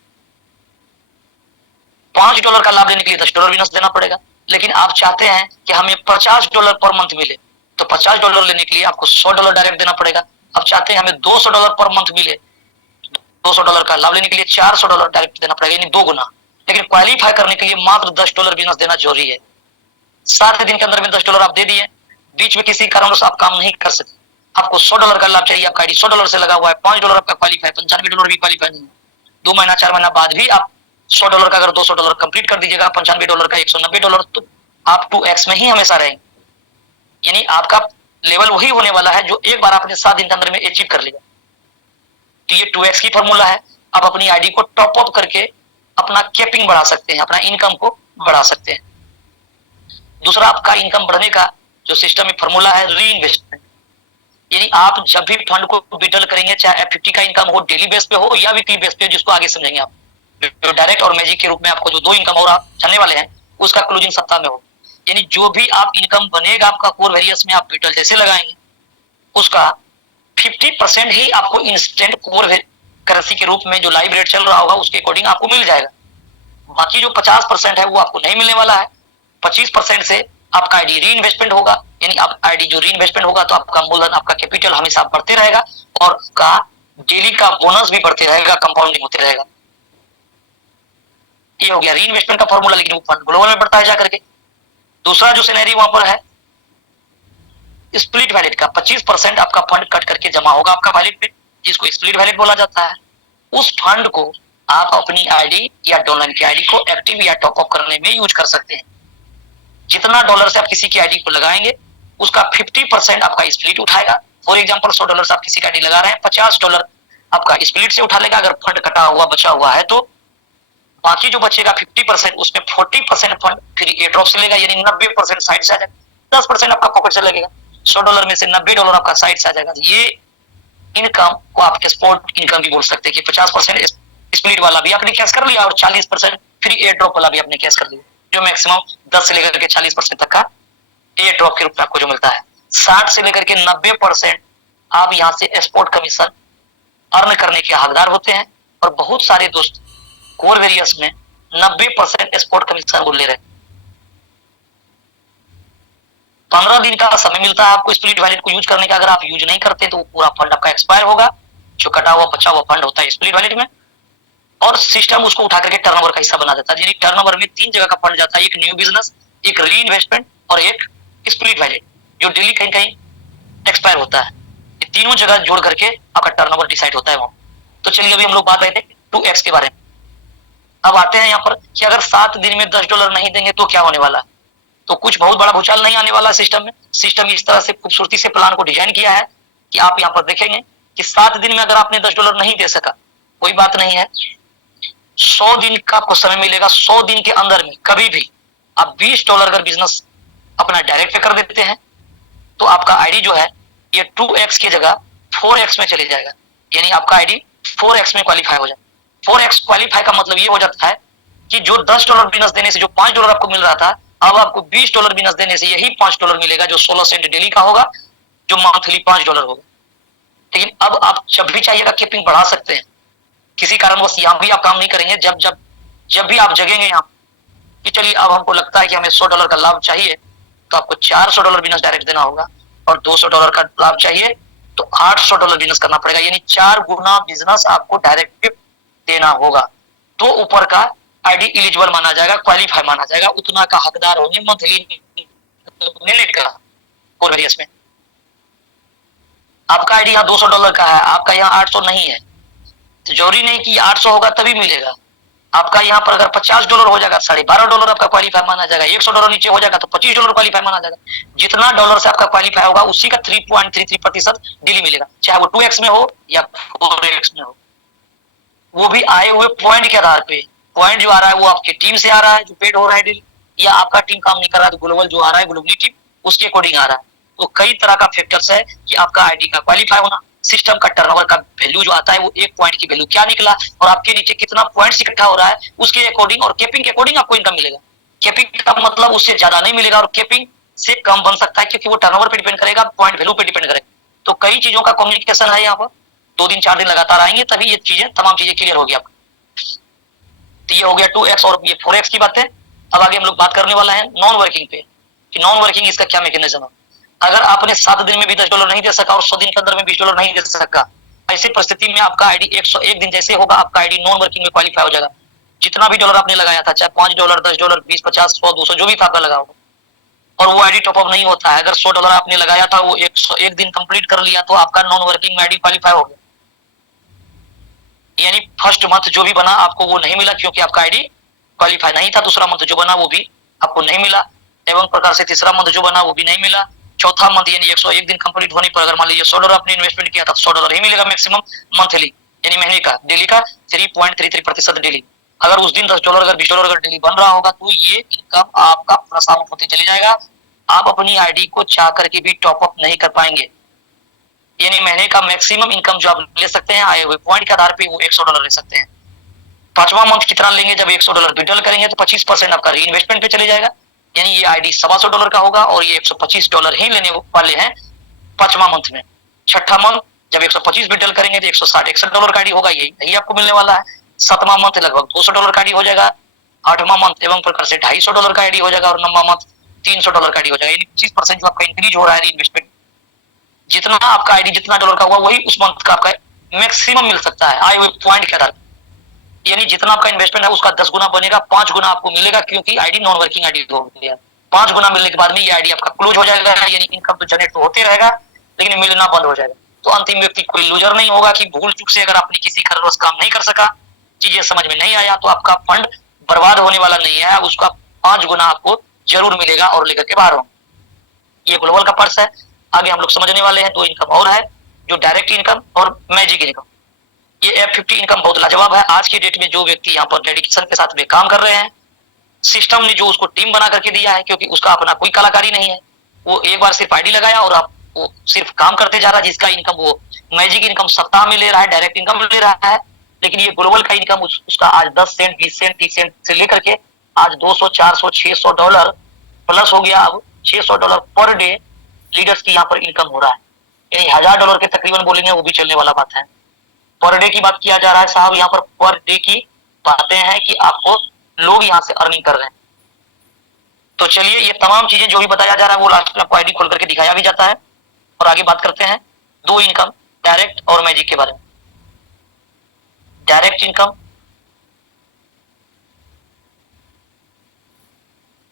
$5 का लाभ लेने के लिए $10 बोनस देना पड़ेगा, लेकिन आप चाहते हैं कि हमें $50 पर मंथ मिले, तो $50 लेने के लिए आपको $100 डायरेक्ट देना पड़ेगा। अब चाहते हैं हमें $200 पर मंथ मिले, $200 का लाभ लेने के लिए $400 डायरेक्ट देना पड़ेगा, यानी 2 गुना। लेकिन क्वालिफाई करने के लिए मात्र $10 बोनस देना जरूरी है। 7 दिन के अंदर में $10 आप दे दिए, बीच में किसी कारणवश आप काम नहीं कर सकते, आपको $100 का लाभ चाहिए, आपका आईडी $100 से लगा हुआ है, $5 आपका क्वालिफाई, $95 भी क्वालिफाई नहीं है। 2 महीना 4 महीना बाद भी आप $100 का अगर $200 कंप्लीट कर दीजिएगा, $95 का $190, तो आप 2x में ही हमेशा रहेंगे, यानी आपका लेवल वही होने वाला है जो एक बार आपने 7 दिन के अंदर में अचीव कर लिया। तो ये 2x की फॉर्मूला है। आप अपनी आईडी को टॉप अप करके अपना कैपिंग बढ़ा सकते हैं, अपना इनकम को बढ़ा सकते हैं। दूसरा आपका इनकम बढ़ने का जो सिस्टम में फॉर्मूला है, री इन्वेस्टमेंट, यानी आप जब भी फंड को विड्रॉल करेंगे, चाहे F50 का इनकम हो, डेली बेस पे हो या वीकली बेस पे, जिसको आगे समझेंगे आप, जो डायरेक्ट और मैजिक के रूप में आपको जो 2 इनकम और आप जानने वाले हैं, उसका क्लोजिंग सप्ताह में हो, यानी जो भी आप इनकम बनेगा आपका कोर वेरियस में आप विड्रॉल जैसे लगाएंगे, उसका 50% ही आपको इंस्टेंट कोर करेंसी के रूप में जो लाइव रेट चल रहा होगा उसके अकॉर्डिंग आपको मिल जाएगा। बाकी जो 50% है वो आपको नहीं मिलने वाला है। 25% से आपका आईडी री इन्वेस्टमेंट होगा, यानी आप आईडी जो री इन्वेस्टमेंट होगा तो आपका मूलधन, आपका कैपिटल हमेशा बढ़ते रहेगा और आपका डेली का बोनस भी बढ़ते रहेगा, कंपाउंडिंग होते रहेगा। ये हो गया री इन्वेस्टमेंट का फॉर्मूला, लेकिन वो फंड ग्लोबल में बढ़ता है जाकर के। दूसरा जो सिनेरियो वहां पर है स्प्लिट वैलेट का, 25% आपका फंड कट करके जमा होगा आपका वैलेट पे, जिसको स्प्लिट वैलेट बोला जाता है। उस फंड को आप अपनी आईडी या डॉलर की आईडी को एक्टिव या टॉपअप करने में यूज कर सकते हैं। जितना डॉलर से आप किसी की आईडी को लगाएंगे उसका 50% आपका स्प्लिट उठाएगा। फॉर एग्जांपल $100 आप किसी का आईडी लगा रहे हैं, $50 आपका स्प्लिट से उठा लेगा, अगर फंड कटा हुआ बचा हुआ है तो। बाकी जो बचेगा 50%, उसमें 40% फंड फिर एयर ड्रॉप से लेगा, यानी 90% साइड से आ जाएगा, 10% आपका पॉकेट से लगेगा। $100 में से $90 आपका साइड से आ जाएगा। ये इनकम को आप एक्सपोर्ट इनकम भी बोल सकते हैं कि 50% स्प्लिट वाला भी आपने कैश कर लिया और 40% फ्री एयर ड्रॉप वाला भी आपने कैश कर लिया, जो मैक्सिमम 10 से लेकर के 40% तक का एयर ड्रॉप के रूप में आपको जो मिलता है। 60 से लेकर के 90% आप यहाँ से एक्सपोर्ट कमीशन अर्न करने के हकदार होते हैं, और बहुत सारे दोस्त कोर वेरियस में 90% एक्सपोर्ट कमीशन वो ले रहे हैं। 15 दिन का समय मिलता है आपको स्प्लिट वैलेट को यूज करने का। अगर आप यूज नहीं करते तो पूरा फंड आपका एक्सपायर होगा, जो कटा हुआ बचा हुआ फंड होता है स्प्लिट वैलेट में, और सिस्टम उसको उठा करके टर्नओवर का हिस्सा बना देता है। यानी टर्नओवर में 3 जगह का फंड जाता है, एक न्यू बिजनेस, एक री इन्वेस्टमेंट और एक स्प्लिट वैलेट, जो डेली कहीं कहीं एक्सपायर होता है। ये तीनों जगह जोड़ करके आपका टर्नओवर डिसाइड होता है वहां। तो चलिए अभी हम लोग बात करते हैं 2x के बारे में। अब आते हैं यहाँ पर कि अगर 7 दिन में $10 नहीं देंगे तो क्या होने वाला है। तो कुछ बहुत बड़ा भूचाल नहीं आने वाला सिस्टम में। सिस्टम इस तरह से खूबसूरती से प्लान को डिजाइन किया है कि आप यहाँ पर देखेंगे कि 7 दिन में अगर आपने $10 नहीं दे सका, कोई बात नहीं है, 100 दिन का आपको समय मिलेगा। 100 दिन के अंदर में कभी भी आप $20 अगर बिजनेस अपना डायरेक्ट पे कर देते हैं तो आपका आईडी जो है ये 2x की जगह 4x में चले जाएगा, यानी आपका आईडी 4x में क्वालिफाई हो जाए। 4x क्वालिफाई का मतलब ये हो जाता है कि जो $10 बिजनेस देने से जो $5 आपको मिल रहा था, अब आपको $20 बिजनेस देने से यही $5 मिलेगा, जो 16 सेंट डेली का होगा, जो मंथली $5 होगा। लेकिन अब आप जब भी चाहिएगा कीपिंग बढ़ा सकते हैं। किसी कारणवश यहाँ भी आप काम नहीं करेंगे। जब भी आप जगेंगे यहाँ कि चलिए अब हमको लगता है कि हमें $100 का लाभ चाहिए, तो आपको $400 बिजनेस डायरेक्ट देना होगा, और $200 का लाभ चाहिए तो $800 बिजनेस करना पड़ेगा, यानी 4 गुना बिजनेस आपको डायरेक्ट देना होगा। तो ऊपर का आईडी एलिजिबल माना जाएगा, क्वालिफाई माना जाएगा, उतना का हकदार होंगे मंथली मिलने का कोर वेरियस में। आपका आईडी यहाँ $200 का है, आपका यहाँ 800 नहीं है, तो जरूरी नहीं कि 800 होगा तभी मिलेगा। आपका यहाँ पर अगर $50 हो जाएगा, $12.5 आपका क्वालिफाई माना जाएगा। $100 नीचे हो जाएगा तो $25 क्वालिफाई माना जाएगा। जितना डॉलर से आपका क्वालिफाई होगा उसी का 3.33% डेली मिलेगा, चाहे वो 2x में हो या 4x में हो। वो भी आए हुए पॉइंट के आधार पे। पॉइंट जो आ रहा है वो आपकी टीम से आ रहा है जो पेड हो रहा है डेली, या आपका टीम काम नहीं कर रहा है तो ग्लोबल जो आ रहा है, ग्लोबली टीम, उसके अकॉर्डिंग आ रहा है। तो कई तरह का फैक्टर्स है कि आपका आईडी का क्वालिफाई होना, सिस्टम का टर्नओवर का वैल्यू जो आता है वो एक पॉइंट की वैल्यू क्या निकला और आपके नीचे कितना पॉइंट्स इकट्ठा हो रहा है उसके अकॉर्डिंग और कैपिंग के अकॉर्डिंग आपको इनकम मिलेगा। कैपिंग का मतलब उससे ज्यादा नहीं मिलेगा और कैपिंग से कम बन सकता है क्योंकि वो टर्नओवर पे डिपेंड करेगा, पॉइंट वैल्यू पे डिपेंड करेगा। तो कई चीजों का कम्युनिकेशन है यहाँ पर, 2 दिन 4 दिन लगातार आएंगे तभी ये चीजें तमाम चीजें क्लियर होगी आपको। तो ये हो गया 2x और ये 4x की बात है। अब आगे हम लोग बात करने वाला है नॉन वर्किंग पे कि नॉन वर्किंग इसका क्या मैकेनिज्म है। अगर आपने 7 दिन में भी $10 नहीं दे सका और 100 दिन के अंदर में $20 नहीं दे सका, ऐसी परिस्थिति में आपका आईडी 101 दिन जैसे होगा आपका आईडी नॉन वर्किंग में क्वालिफाई हो जाएगा। जितना भी डॉलर आपने लगाया था, चाहे $5, $10, 20, 50, 100, 200 जो भी था आपका लगा होगा, और वो आईडी टॉपअप नहीं होता है। अगर $100 आपने लगाया था वो 101 दिन कंप्लीट कर लिया तो आपका नॉन वर्किंग में आईडी क्वालिफाई हो गया, यानी फर्स्ट मंथ जो भी बना आपको वो नहीं मिला क्योंकि आपका आईडी क्वालिफाई नहीं था। दूसरा मंथ जो बना वो भी आपको नहीं मिला, एवं प्रकार से तीसरा मंथ जो बना वो भी नहीं मिला। चौथा मंथ यानी 101 दिन कंप्लीट होने पर अगर मान लीजिए $100 आपने इन्वेस्टमेंट किया था तो $100 ही मिलेगा मैक्सिमम मंथली, यानी महीने का। डेली का 3.33% डेली। अगर उस दिन $10 अगर $20 अगर डेली बन रहा होगा तो ये इनकम आपका प्लस आउट होते चले जाएगा। आप अपनी आईडी को चाह करके भी टॉपअप नहीं कर पाएंगे, यानी महीने का मैक्सिमम इनकम जो आप ले सकते हैं आए हुए पॉइंट के आधार पे वो $100 ले सकते हैं। 5वां मंथ कितना लेंगे, जब $100 विड्रॉल करेंगे तो 25% आपका री इन्वेस्टमेंट पे चले जाएगा, यानी ये आईडी $125 का होगा और ये $125 ही लेने वाले हैं 5वां मंथ में। 6ठा मंथ जब 125 विड्रॉल करेंगे तो $160-161 का आईडी होगा, यही आपको मिलने वाला है। 7वां मंथ लगभग $200 का आईडी हो जाएगा। 8वां मंथ एवं प्रकार से $250 का आईडी हो जाएगा और 9वां मंथ $300 का आईडी हो जाएगा, यानी 25% जो आपका इंक्रीज हो रहा है री इन्वेस्टमेंट। जितना आपका आईडी जितना डॉलर का हुआ वही उस मंथ का आपका मैक्सिमम मिल सकता है आए हुए पॉइंट के आधार पर, यानी जितना आपका इन्वेस्टमेंट है उसका 10 गुना बनेगा, 5 गुना आपको मिलेगा क्योंकि आईडी नॉन वर्किंग आईडी हो गया। 5 गुना मिलने के बाद में ये आईडी आपका क्लोज हो जाएगा, यानी इनकम तो जनरेट तो होते रहेगा लेकिन मिलना बंद हो जाएगा। तो अंतिम व्यक्ति कोई लूजर नहीं होगा कि भूल चूक से अगर आपने किसी कारणवश काम नहीं कर सका, चीजें समझ में नहीं आया तो आपका फंड बर्बाद होने वाला नहीं है, उसका 5 गुना आपको जरूर मिलेगा और लेकर के बाहर हो। ये ग्लोबल का पर्स है। आगे हम लोग समझने वाले हैं 2 इनकम और है, जो डायरेक्ट इनकम और मैजिक इनकम। ये F50 इनकम बहुत लाजवाब है। आज की डेट में जो व्यक्ति यहाँ पर डेडिकेशन के साथ में काम कर रहे हैं, सिस्टम ने जो उसको टीम बना करके दिया है, क्योंकि उसका अपना कोई कलाकारी नहीं है, वो एक बार सिर्फ आईडी लगाया और आप वो सिर्फ काम करते जा रहा है, जिसका इनकम वो मैजिक इनकम सप्ताह में ले रहा है, डायरेक्ट इनकम ले रहा है। लेकिन ये ग्लोबल का इनकम उसका आज 10 सेंट 20 सेंट 30 सेंट से लेकर के आज $200 400 $600 प्लस हो गया। अब $600 पर डे लीडर्स की यहाँ पर इनकम हो रहा है, यानी $1000 के तकरीबन बोलेंगे वो भी चलने वाला बात है। पर डे की बात किया जा रहा है साहब, यहाँ पर डे की बातें हैं कि आपको लोग यहाँ से अर्निंग कर रहे हैं। तो चलिए ये तमाम चीजें जो भी बताया जा रहा है वो लास्ट में आपको आईडी खोल करके दिखाया भी जाता है। और आगे बात करते हैं 2 इनकम डायरेक्ट और मैजिक के बारे में। डायरेक्ट इनकम,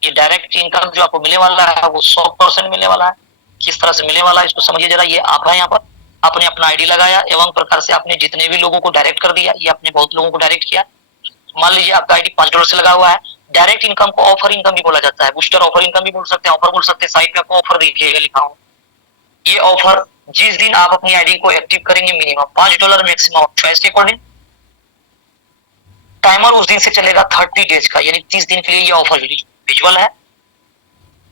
ये डायरेक्ट इनकम जो आपको मिलने वाला है वो 100% मिलने वाला है। किस तरह से मिलने वाला है इसको समझिए जरा। ये आप है यहाँ पर, आपने अपना आईडी लगाया एवं प्रकार से आपने जितने भी लोगों को डायरेक्ट कर दिया, ये आपने बहुत लोगों को डायरेक्ट किया। मान लीजिए आपका आईडी $5 से लगा हुआ है। डायरेक्ट इनकम को ऑफर इनकम भी बोला जाता है, बूस्टर ऑफर इनकम भी बोल सकते हैं, ऑफर बोल सकते हैं। साइट पे आपको ऑफर देखिएगा लिखा हो। ये ऑफर जिस दिन आप अपनी आईडी को एक्टिव करेंगे मिनिमम $5 मैक्सिमम चॉइस के अकॉर्डिंग, टाइमर उस दिन से चलेगा 30 डेज का, यानी 30 दिन के लिए ये ऑफर विजुअल है।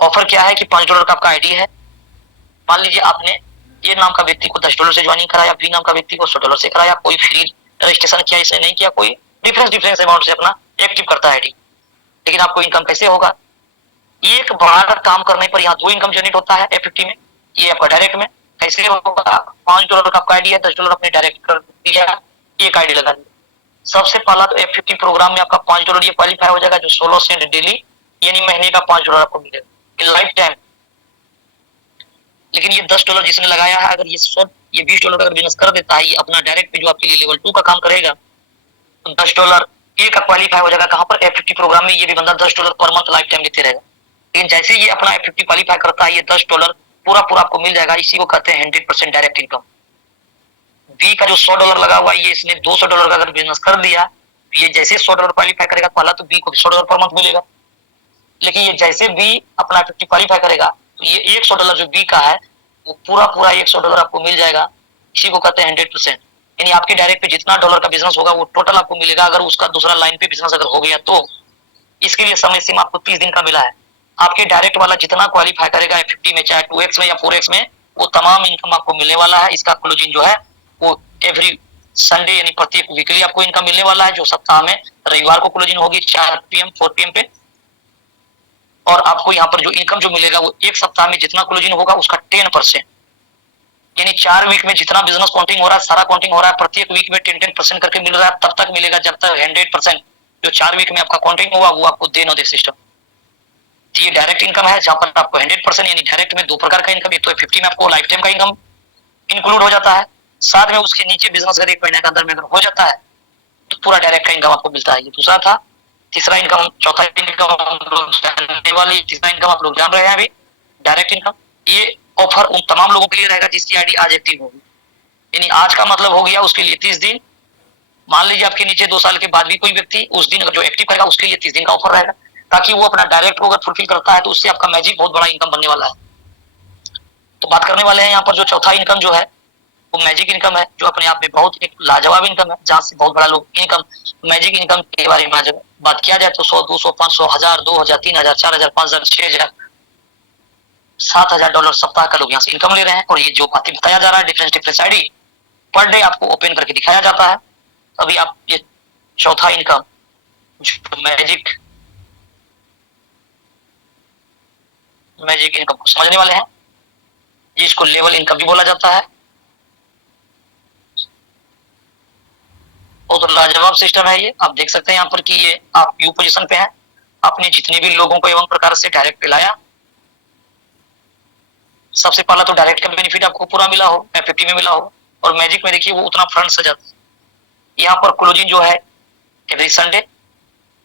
ऑफर क्या है कि $5 का आपका आईडी है। मान लीजिए आपने ये नाम का व्यक्ति को $10 से ज्वाइनिंग कराया, बी नाम का व्यक्ति को $100 से कराया, कोई फ्री रजिस्ट्रेशन किया इसे नहीं किया, कोई डिफरेंस अमाउंट से अपना एक्टिव करता है आईडी। लेकिन आपको इनकम कैसे होगा, एक बार काम करने पर यहाँ 2 इनकम जनरेट होता है F50 में। ये आपका डायरेक्ट में कैसे होगा, $5 का आपका आईडी है, $10 अपने डायरेक्ट कर दिया, एक आईडी लगा दिया। सबसे पहला तो F50 प्रोग्राम में आपका $5 ये क्वालिफाई हो जाएगा, जो 16 सेंट डेली यानी महीने का $5 आपको मिलेगा लाइफ टाइम। लेकिन ये $10 जिसने लगाया है, अगर ये $20 का अगर बिजनेस कर देता है, ये अपना डायरेक्ट पे जो आपके लिए लेवल 2 का काम करेगा तो $10 ये का क्वालिफाई हो जाएगा। कहाँ पर F50 प्रोग्राम में ये भी बंदा $10 पर मंथ लाइफ टाइम लेते रहेगा। लेकिन जैसे ये अपना F50 क्वालिफाई करता है, ये $10 पूरा आपको मिल जाएगा। इसी को कहते हैं 100% डायरेक्ट इनकम। बी का जो $100 लगा हुआ है, ये इसने $200 का अगर बिजनेस कर दिया, ये जैसे $100 क्वालिफाई करेगा पहला तो बी को $100 पर मंथ मिलेगा। लेकिन ये जैसे बी अपना F50 क्वालिफाई करेगा तो ये $100 जो बी का है वो पूरा $100 आपको मिल जाएगा। इसी को कहते हैं 100%, यानी आपके डायरेक्ट पे जितना डॉलर का बिजनेस होगा वो टोटल आपको मिलेगा। अगर उसका दूसरा लाइन पे बिजनेस अगर हो गया तो इसके लिए समय सीमा आपको 30 दिन का मिला है। आपके डायरेक्ट वाला जितना क्वालिफाई करेगा F50 में, चाहे 2x में या 4x में, वो तमाम इनकम आपको मिलने वाला है। इसका क्लोजिंग जो है आपको एवरी संडे यानी प्रत्येक वीकली आपको इनकम मिलने वाला है, जो सप्ताह में रविवार को क्लोजिंग होगी 4 PM 4 PM पे। और आपको यहाँ पर जो इनकम जो मिलेगा वो एक सप्ताह में जितना क्लोजिंग होगा उसका 10%, यानी 4 वीक में जितना बिजनेस काउंटिंग हो रहा है सारा काउंटिंग हो रहा है, प्रत्येक वीक में 10% करके मिल रहा है, तब तक मिलेगा जब तक 100% जो 4 वीक में आपका काउंटिंग होगा वो आपको दे न दे सिस्टम। ये डायरेक्ट इनकम है जहां पर आपको 100% यानी डायरेक्ट में दो प्रकार का इनकम, एक तो 50 में आपको लाइफ टाइम का इनकम इंक्लूड हो जाता है, साथ में उसके नीचे बिजनेस अगर 1 महीने के अंदर में अगर हो जाता है तो पूरा डायरेक्ट का इनकम आपको मिलता है। ये दूसरा था। तीसरा इनकम, चौथा इनकम हम लोग जानने वाले, तीसरा इनकम आप लोग जान रहे हैं अभी, डायरेक्ट इनकम। ये ऑफर उन तमाम लोगों के लिए रहेगा जिसकी आईडी आज एक्टिव होगी, यानी आज का मतलब हो गया उसके लिए 30 दिन। मान लीजिए आपके नीचे 2 साल के बाद भी कोई व्यक्ति उस दिन जो एक्टिव करेगा उसके लिए 30 दिन का ऑफर रहेगा, ताकि वो अपना डायरेक्ट को अगर फुलफिल करता है तो उससे आपका मैजिक बहुत बड़ा इनकम बनने वाला है। तो बात करने वाले हैं यहाँ पर जो चौथा इनकम जो है वो मैजिक इनकम है, जो अपने आप में बहुत एक लाजवाब इनकम है, जहां से बहुत बड़ा लोग इनकम मैजिक इनकम के बारे में जब बात किया जाए तो 100, 200, 500, 1000, 2000, 3000, 4000, 5000, 6000, $7000 सप्ताह का लोग यहाँ से इनकम ले रहे हैं। और ये जो बातें बताया जा रहा है difference difference ID per day आपको ओपन करके दिखाया जाता है। अभी आप ये चौथा इनकम जो मैजिक इनकम को समझने वाले हैं, जिसको लेवल इनकम भी बोला जाता है। बहुत लाजवाब सिस्टम है ये। आप देख सकते हैं यहाँ पर कि ये आप यू पोजीशन पे हैं, आपने जितने भी लोगों को एवं प्रकार से डायरेक्ट लाया, सबसे पहला तो डायरेक्ट का बेनिफिट आपको पूरा मिला हो, 50 में मिला हो, और मैजिक में देखिए वो उतना फ्रंट से जाता है। यहाँ पर क्लोजिंग जो है एवरी संडे,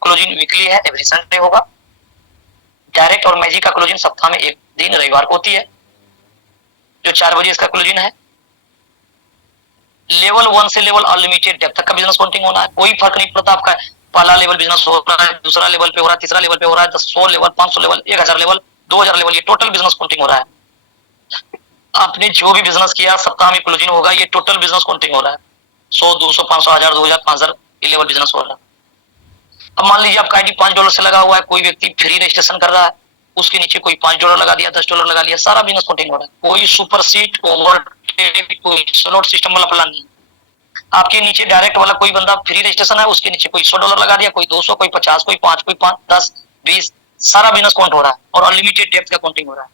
क्लोजिंग वीकली है, एवरी संडे होगा। डायरेक्ट और मैजिक का क्लोजिंग सप्ताह में एक दिन रविवार को होती है, जो 4 बजे इसका क्लोजिंग है। लेवल 1 से लेवल अनलिमिटेड डेप्थ तक का बिजनेस काउंटिंग होना है, कोई फर्क नहीं पड़ता आपका पहला लेवल बिजनेस हो रहा है, दूसरा लेवल पे हो रहा है, तीसरा लेवल पे हो रहा है, 100 लेवल, 500 लेवल, 1000 लेवल, 2000 लेवल, ये टोटल बिजनेस काउंटिंग हो रहा है। आपने जो भी बिजनेस किया सप्ताह में क्लोजिंग होगा, ये टोटल बिजनेस काउंटिंग हो रहा है। 100, 200, 500, 1000, 2000, 5000 ये लेवल बिजनेस हो रहा है। अब मान लीजिए आपका आईडी $5 से लगा हुआ है, कोई व्यक्ति फ्री रजिस्ट्रेशन कर रहा है, उसके नीचे कोई $5 लगा दिया, $10 लगा दिया, सारा बिजनेस काउंटिंग हो रहा है। कोई सुपर सीट, ओवरटेक, कोई स्लॉट सिस्टम वाला प्लान नहीं। आपके नीचे डायरेक्ट वाला कोई बंदा फ्री रजिस्ट्रेशन है, उसके नीचे कोई $100 लगा दिया, कोई 200, कोई 50, कोई 5, कोई 5, 10, 20, सारा बिजनेस काउंट हो रहा है और अनलिमिटेड डेप्थ का काउंटिंग हो रहा है।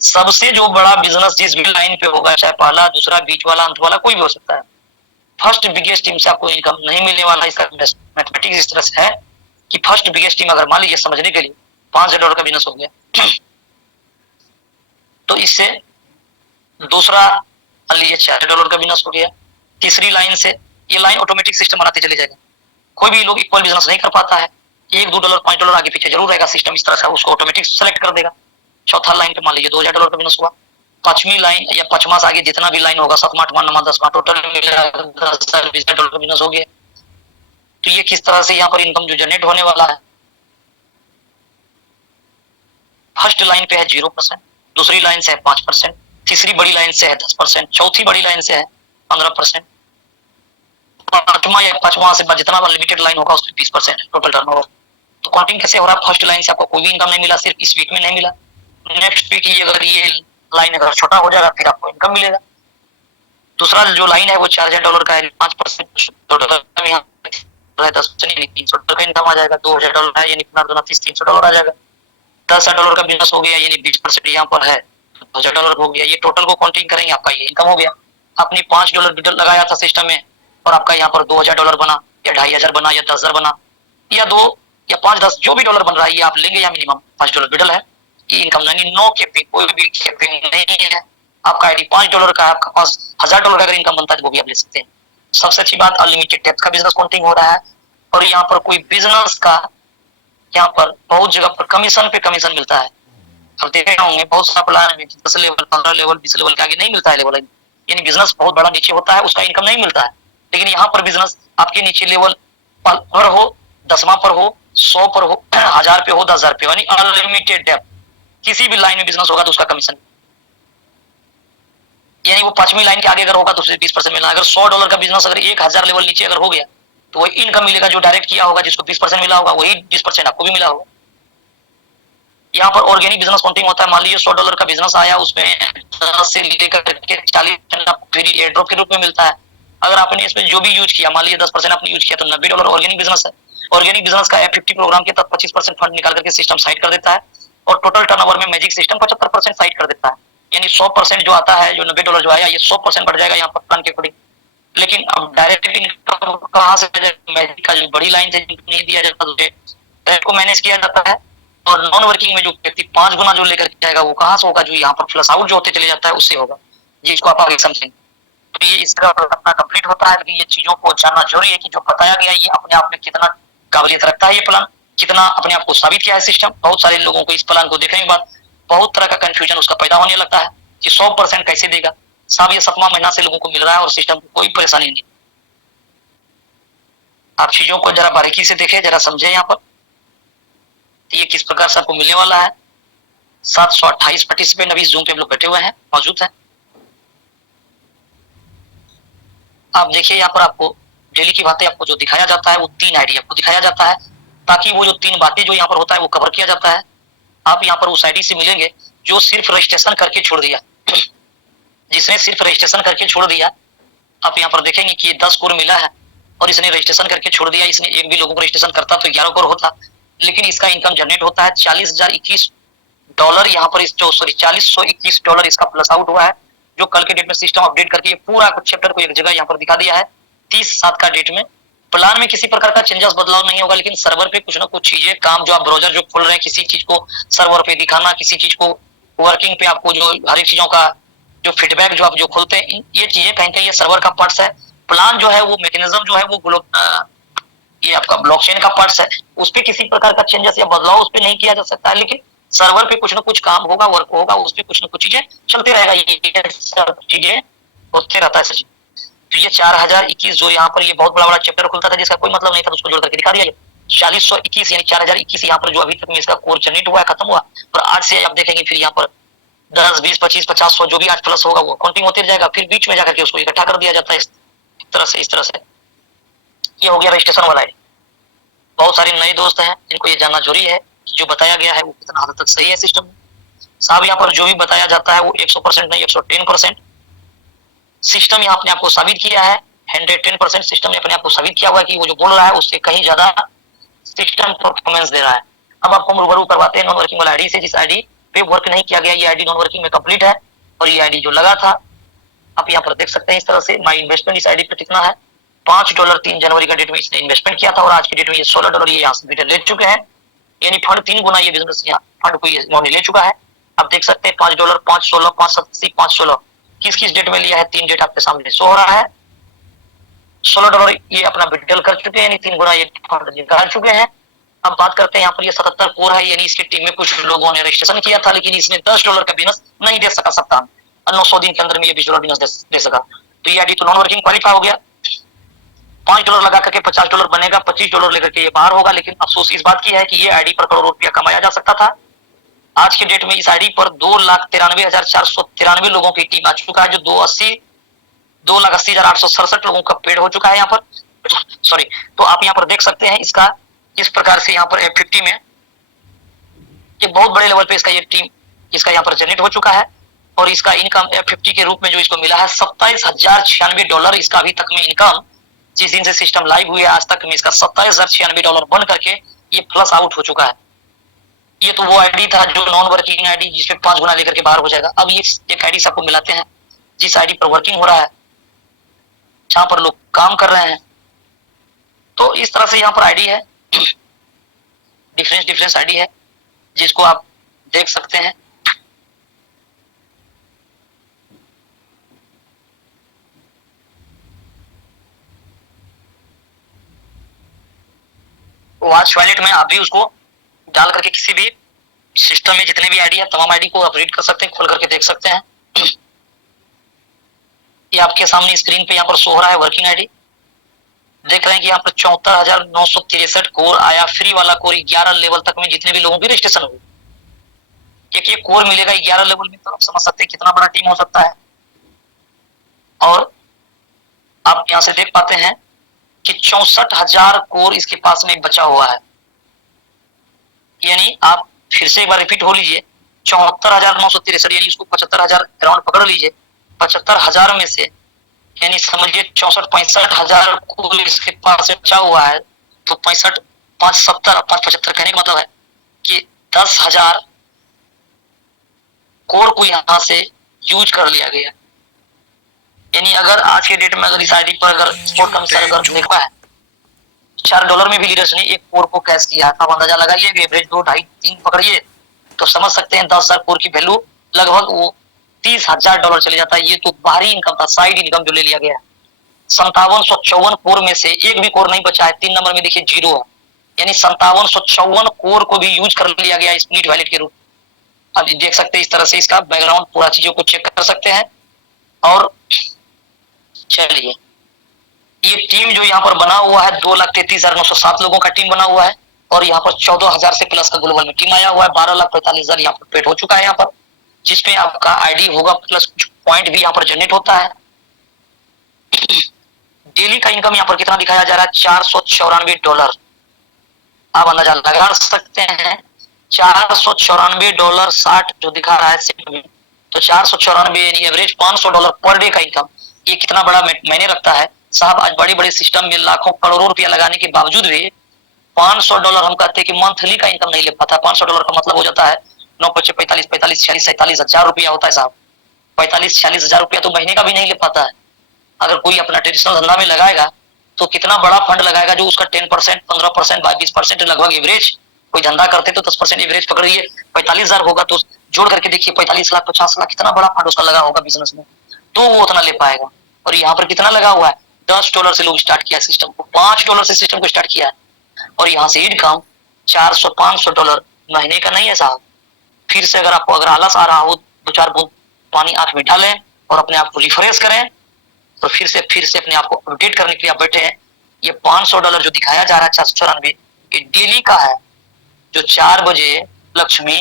सबसे जो बड़ा बिजनेस जिस भी लाइन पे होगा, चाहे पहला, दूसरा, बीच वाला, अंत वाला, कोई भी हो सकता है, फर्स्ट बिगेस्ट टीम से आपको इनकम नहीं मिलने वाला। इसका मैथमेटिक्स इस तरह से है कि फर्स्ट बिगेस्ट टीम अगर मान लीजिए समझने के लिए $5000 का बिजनेस हो गया, तो इससे दूसरा मान लीजिए $4000 का बिजनेस हो गया, तीसरी लाइन से ये लाइन ऑटोमेटिक सिस्टम बनाते चले जाएगा। कोई भी लोग इक्वल बिजनेस नहीं कर पाता है, $1, $2, $5 आगे पीछे जरूर रहेगा सिस्टम, इस तरह से उसको ऑटोमेटिक सेलेक्ट कर देगा। चौथा लाइन पे मान लीजिए $2000 का बिजनेस हुआ, पांचवी लाइन या पांचवा से आगे जितना भी लाइन होगा, 7वां, 8वां, 9वां, 10वां, टोटल मिलेगा $10,000 का बिजनेस हो गया। तो ये किस तरह से यहाँ पर इनकम जो जनरेट होने वाला है, फर्स्ट लाइन पे है 0%, दूसरी लाइन से है 5%, तीसरी बड़ी लाइन से है 10%, चौथी बड़ी लाइन से है 15%, पांचवा से जितना लिमिटेड लाइन होगा उसमें 20% टोटल टर्नओवर। तो काउंटिंग कैसे हो रहा है? फर्स्ट लाइन से आपको कोई भी इनकम नहीं मिला, सिर्फ इस वीक में नहीं मिला, नेक्स्ट वीक ये अगर ये लाइन अगर छोटा हो जाएगा फिर आपको इनकम मिलेगा। दूसरा जो लाइन है वो $4000 का है, 5% $10 $300 का इनकम आ जाएगा, $2000 है यानी 15 $300 आ जाएगा। $10,000 का बिजनेस हो गया यानी 20% यहाँ पर है, $2000 हो गया। ये टोटल को काउंटिंग करेंगे, आपका ये इनकम हो गया। आपने $5 लगाया था सिस्टम में और आपका यहाँ पर $2000 बना या 2500 बना या 10,000 बना या 2 या 5, 10 जो भी डॉलर बन रहा है ये आप लेंगे, या मिनिमम $5 बिडल है। ये इनकम यानी नो कैपिंग, कोई भी कैपिंग नहीं है। आपका आईडी $5 का है, आपका पास $1000 का अगर इनकम बनता है तो वो भी आप ले सकते हैं। सबसे अच्छी बात अनलिमिटेड डेप्थ का बिजनेस काउंटिंग हो रहा है और यहाँ पर कोई बिजनेस का यहाँ पर बहुत जगह पर कमीशन पे कमीशन मिलता है। अब देखे होंगे बहुत सारा प्लान है 10 लेवल, 15 लेवल, 20 लेवल के आगे नहीं मिलता है लेवल, यानी बिजनेस बहुत बड़ा नीचे होता है उसका इनकम नहीं मिलता है। लेकिन यहाँ पर बिजनेस आपके नीचे लेवल पर हो, 10वां पर हो, 100 पर हो, 1000 पे हो, 10,000 पे हो, यानी अनलिमिटेड डेप्थ, किसी भी लाइन में बिजनेस होगा तो उसका कमीशन, यानी वो 5वीं लाइन के आगे अगर होगा तो उसे 20% मिलना। अगर $100 का बिजनेस अगर 1000 लेवल नीचे अगर हो गया तो वही इनकम मिलेगा जो डायरेक्ट किया होगा, जिसको 20% मिला होगा वही 20% आपको भी मिला होगा। यहाँ पर ऑर्गेनिक बिजनेस काउंटिंग होता है। मान लीजिए $100 का बिजनेस आया, उसमें 10 से लेकर के 40% फ्री एयर ड्रॉप के रूप में मिलता है। अगर आपने इसमें जो भी यूज किया, मान लीजिए 10% आपने यूज किया तो $90 ऑर्गेनिक बिजनेस है। ऑर्गेनिक बिजनेस का F50 प्रोग्राम के तहत 25% फंड निकाल करके सिस्टम साइड कर देता है और टोटल टर्नओवर में मैजिक सिस्टम 75% साइड कर देता है। यानी 100% जो आता है, जो $90 जो आया, ये 100% बढ़ जाएगा यहाँ पर प्लान के अकॉर्डिंग। लेकिन अब डायरेक्ट इनकम कहाँ से आ जाएगा? मैजिक का जो बड़ी लाइन से नहीं दिया जाता, तो को मैनेज किया जाता है और नॉन वर्किंग में जो व्यक्ति 5 गुना जो लेकर जाएगा वो कहाँ से होगा? जो यहाँ पर फ्लश आउट जो होते चले जाता है उससे होगा, जिसको आप आगे समझेंगे। तो ये इसका अपना कंप्लीट होता है। लेकिन ये चीजों को जानना जरूरी है कि जो बताया गया ये अपने आप में कितना काबिलियत रखता है, ये प्लान कितना अपने आप को साबित किया है सिस्टम। बहुत सारे लोगों को इस प्लान को देखने के बाद बहुत तरह का कंफ्यूजन उसका पैदा होने लगता है कि 100% कैसे देगा साहब। ये 7वां महीना से लोगों को मिल रहा है और सिस्टम को कोई परेशानी नहीं। आप चीजों को जरा बारीकी से देखें, जरा समझे। यहाँ पर ये किस प्रकार से आपको मिलने वाला है। 728 पार्टिसिपेंट अभी जूम पे लोग बैठे हुए हैं, मौजूद है। आप देखिए यहाँ पर आपको डेली की बातें आपको जो दिखाया जाता है वो 3 आईडी आपको दिखाया जाता है, ताकि वो जो 3 बातें जो यहाँ पर होता है वो कवर किया जाता है। आप यहाँ पर उस आईडी से मिलेंगे जो सिर्फ रजिस्ट्रेशन करके छोड़ दिया, जिसने सिर्फ रजिस्ट्रेशन करके छोड़ दिया। आप यहाँ पर देखेंगे कि ये 10 करोड़ मिला है और इसने रजिस्ट्रेशन करके छोड़ दिया। इसने एक भी लोगों को रजिस्ट्रेशन करता तो 11 करोड़ होता, लेकिन इसका इनकम जनरेट होता है $40,021। यहाँ पर $40,121 इसका प्लस आउट हुआ है, जो कल के डेट में सिस्टम अपडेट करके पूरा कुछ चैप्टर को एक जगह यहाँ पर दिखा दिया है। 30/7 का डेट में प्लान में किसी प्रकार का चेंजेस बदलाव नहीं होगा, लेकिन सर्वर पे कुछ ना कुछ चीजें काम जो आप ब्राउजर जो खोल रहे हैं, किसी चीज को सर्वर पे दिखाना, किसी चीज को वर्किंग पे आपको जो हर एक चीजों का जो फीडबैक जो आप जो खोलते हैं, ये चीजें कहीं कहीं ये सर्वर का पार्ट्स है। प्लान जो है वो मैकेनिज्म जो है वो ये आपका ब्लॉकचेन का पार्ट्स है। उस पर किसी प्रकार का चेंजेस या बदलाव उस पर नहीं किया जा सकता है, लेकिन सर्वर पे कुछ ना कुछ काम होगा, वर्क होगा, उस पर कुछ ना कुछ चीजें चलते रहेगा। ये सब चीजें होते रहता है सर। तो ये 4021 जो यहाँ पर ये बहुत बड़ा बड़ा चैप्टर खुलता था जिसका कोई मतलब नहीं था, उसको जोड़ करके दिखा दिया। 4021 यानी 4021 यहाँ पर जो अभी तक में इसका कोर जनरेट हुआ है, खत्म हुआ। और आज से आप देखेंगे फिर यहाँ पर 10, 20, 25, 50, 100 जो भी आज प्लस होगा वो काउंटिंग होते जाएगा। फिर बीच में जाकर के उसको इकट्ठा कर दिया जाता है इस तरह से। ये हो गया रजिस्ट्रेशन वाला है। बहुत सारे नए दोस्त हैं जिनको ये जानना जरूरी है कि जो बताया गया है वो कितना हद तक सही है सिस्टम में। साहब यहाँ पर जो भी बताया जाता है वो 100% नहीं, 110% सिस्टम यहाँ अपने आप को साबित किया है। 110% सिस्टम ने अपने आप को साबित किया हुआ है कि वो जो बोल रहा है उससे कहीं ज्यादा सिस्टम परफॉर्मेंस दे रहा है। अब आपको हम रूबरू करवाते हैं नॉन वर्किंग वाला आईडी से, जिस आईडी पे वर्क नहीं किया गया। ये आईडी नॉन वर्किंग में कंप्लीट है और ये आईडी जो लगा था आप यहाँ पर देख सकते हैं इस तरह से। माई इन्वेस्टमेंट इस आईडी पे कितना है? $5 3 जनवरी का डेट में इसने इन्वेस्टमेंट किया था और आज की डेट में ये $16 ये यहाँ से रिटर्न ले चुके हैं। यानी फंड 3 गुना ये बिजनेस यहाँ फंड को ये इन्होंने ले चुका है। आप देख सकते हैं $5, 516, 587, 516 किस किस डेट में लिया है। 3 डेट आपके सामने शो हो रहा है। $16 ये अपना विड्रॉल कर चुके हैं, यानी 3 गुना ये फंड निकाल चुके हैं। अब बात करते हैं यहाँ पर ये 77 कोर है, यानी इसकी टीम में कुछ लोगों ने रजिस्ट्रेशन किया था, लेकिन इसने $10 का बोनस नहीं दे सका सप्ताह में, 900 दिन के अंदर में ये $20 बोनस दे सका। तो ये आईडी तो नॉन वर्किंग क्वालिफाई हो गया। $5 लगा करके $50 बनेगा, $25 लेकर के ये बाहर होगा। लेकिन अफसोस इस बात की है कि ये आईडी पर करोड़ों रुपया कमाया जा सकता था। आज के डेट में इस आईडी पर 2,93,493 लोगों की टीम आ चुका है, जो 2,80,867 लोगों का पेड हो चुका है यहाँ पर। सॉरी, तो आप यहाँ पर देख सकते हैं इसका किस प्रकार से यहाँ पर F50 में ये बहुत बड़े लेवल पे इसका ये टीम इसका यहाँ पर जनरेट हो चुका है। और इसका इनकम F50 के रूप में जो इसको मिला है $27,096 इसका अभी तक में इनकम, जिस दिन से सिस्टम लाइव हुई है आज तक में इसका $27,096 बन करके ये प्लस आउट हो चुका है। ये तो वो आईडी था जो नॉन वर्किंग आईडी जिसमें 5 गुना लेकर के बाहर हो जाएगा। अब ये एक आईडी से आपको मिलाते हैं जिस आईडी पर वर्किंग हो रहा है, जहां पर लोग काम कर रहे हैं। तो इस तरह से यहाँ पर आईडी है, डिफरेंस आईडी है जिसको आप देख सकते हैं। वॉच वॉलेट में आप भी उसको डाल करके किसी भी सिस्टम में जितने भी आईडी है तमाम आईडी को आप रीड कर सकते हैं, खोल करके देख सकते हैं। ये आपके सामने स्क्रीन पे यहाँ पर शो हो रहा है वर्किंग आईडी। देख रहे हैं कि यहाँ पर 74,963 कोर आया। फ्री वाला कोर 11 लेवल तक में जितने भी लोगों की रजिस्ट्रेशन हुई, एक ये कोर मिलेगा 11 लेवल में, तो आप समझ सकते हैं कितना बड़ा टीम हो सकता है। और आप यहाँ से देख पाते हैं कि 64,000 कोर इसके पास में बचा हुआ है। यानी आप फिर से एक बार रिपीट हो लीजिए, 74,963 यानी इसको 75,000 अराउंड पकड़ लीजिए। 75,000 में से यानी समझिए 64-65 हजार कुल इसके पास बचा हुआ है, तो 65 570 575 कहने का मतलब है कि 10,000 कोर को यहाँ से यूज कर लिया गया। यानी अगर आज के डेट में अगर इस आईडी पर अगर स्पोर्ट कमिश्नर अगर देखा है $4 में भी लीडर्स ने एक कोर को कैश किया, आप अंदाजा लगाइए कि एवरेज 2, 2.5, 3 पकड़िए तो समझ सकते हैं 10,000 कोर की वैल्यू लगभग वो $30,000 चले जाता है। ये तो बाहरी इनकम था, साइड इनकम जो ले लिया गया। 5754 कोर में से एक भी कोर नहीं बचा है। 3 नंबर में देखिए 0 है, यानी 5754 कोर को भी यूज कर लिया गया स्प्लिट वैलेट के रूप। अब देख सकते हैं इस तरह से इसका बैकग्राउंड पूरा चीजों को चेक कर सकते हैं। और चलिए ये टीम जो यहाँ पर बना हुआ है 2,33,907 लोगों का टीम बना हुआ है, और यहाँ पर 14,000 से प्लस का ग्लोबल में टीम आया हुआ है। 12,45,000 यहाँ पर पेड हो चुका है यहाँ पर, जिसमें आपका आईडी होगा प्लस कुछ पॉइंट भी यहाँ पर जनरेट होता है। डेली का इनकम यहाँ पर कितना दिखाया जा रहा है, $494। आप अंदाजा लगा सकते हैं $494 60 जो दिखा रहा है सेट में, तो 494 यानी एवरेज $500 पर डे का इनकम। ये कितना बड़ा मैंने रखता है साहब। आज बड़े बड़े सिस्टम में लाखों करोड़ों रुपया लगाने के बावजूद भी $500 हम कहते हैं कि मंथली का इनकम नहीं ले पाता। $500 का मतलब हो जाता है 9, 25, 45, 45, 46, 47 हजार रुपया होता है साहब। 45-46 हजार रुपया तो महीने का भी नहीं ले पाता है। अगर कोई अपना ट्रेडिशनल धंधा में लगाएगा तो कितना बड़ा फंड लगाएगा जो उसका 10%, 15%, 20% लगभग एवरेज। कोई धंधा करते तो 10% एवरेज पकड़िए, 45,000 होगा तो जोड़ करके देखिए 45 लाख 50 लाख कितना बड़ा फंड उसका लगा होगा बिजनेस में, तो वो उतना ले पाएगा। और यहाँ पर कितना लगा हुआ है, $10 से लोग स्टार्ट किया सिस्टम को, $5 से सिस्टम को स्टार्ट किया है। और यहाँ से इनकम $400-500 महीने का नहीं है साहब। फिर से अगर आपको अगर आलस आ रहा हो 2-4 बूंद पानी आंख में डालें और अपने आप को रिफ्रेश करें, तो फिर से अपने आप को अपडेट करने के लिए आप बैठे हैं। ये $500 जो दिखाया जा रहा है 494, ये डेली का है, जो 4 बजे लक्ष्मी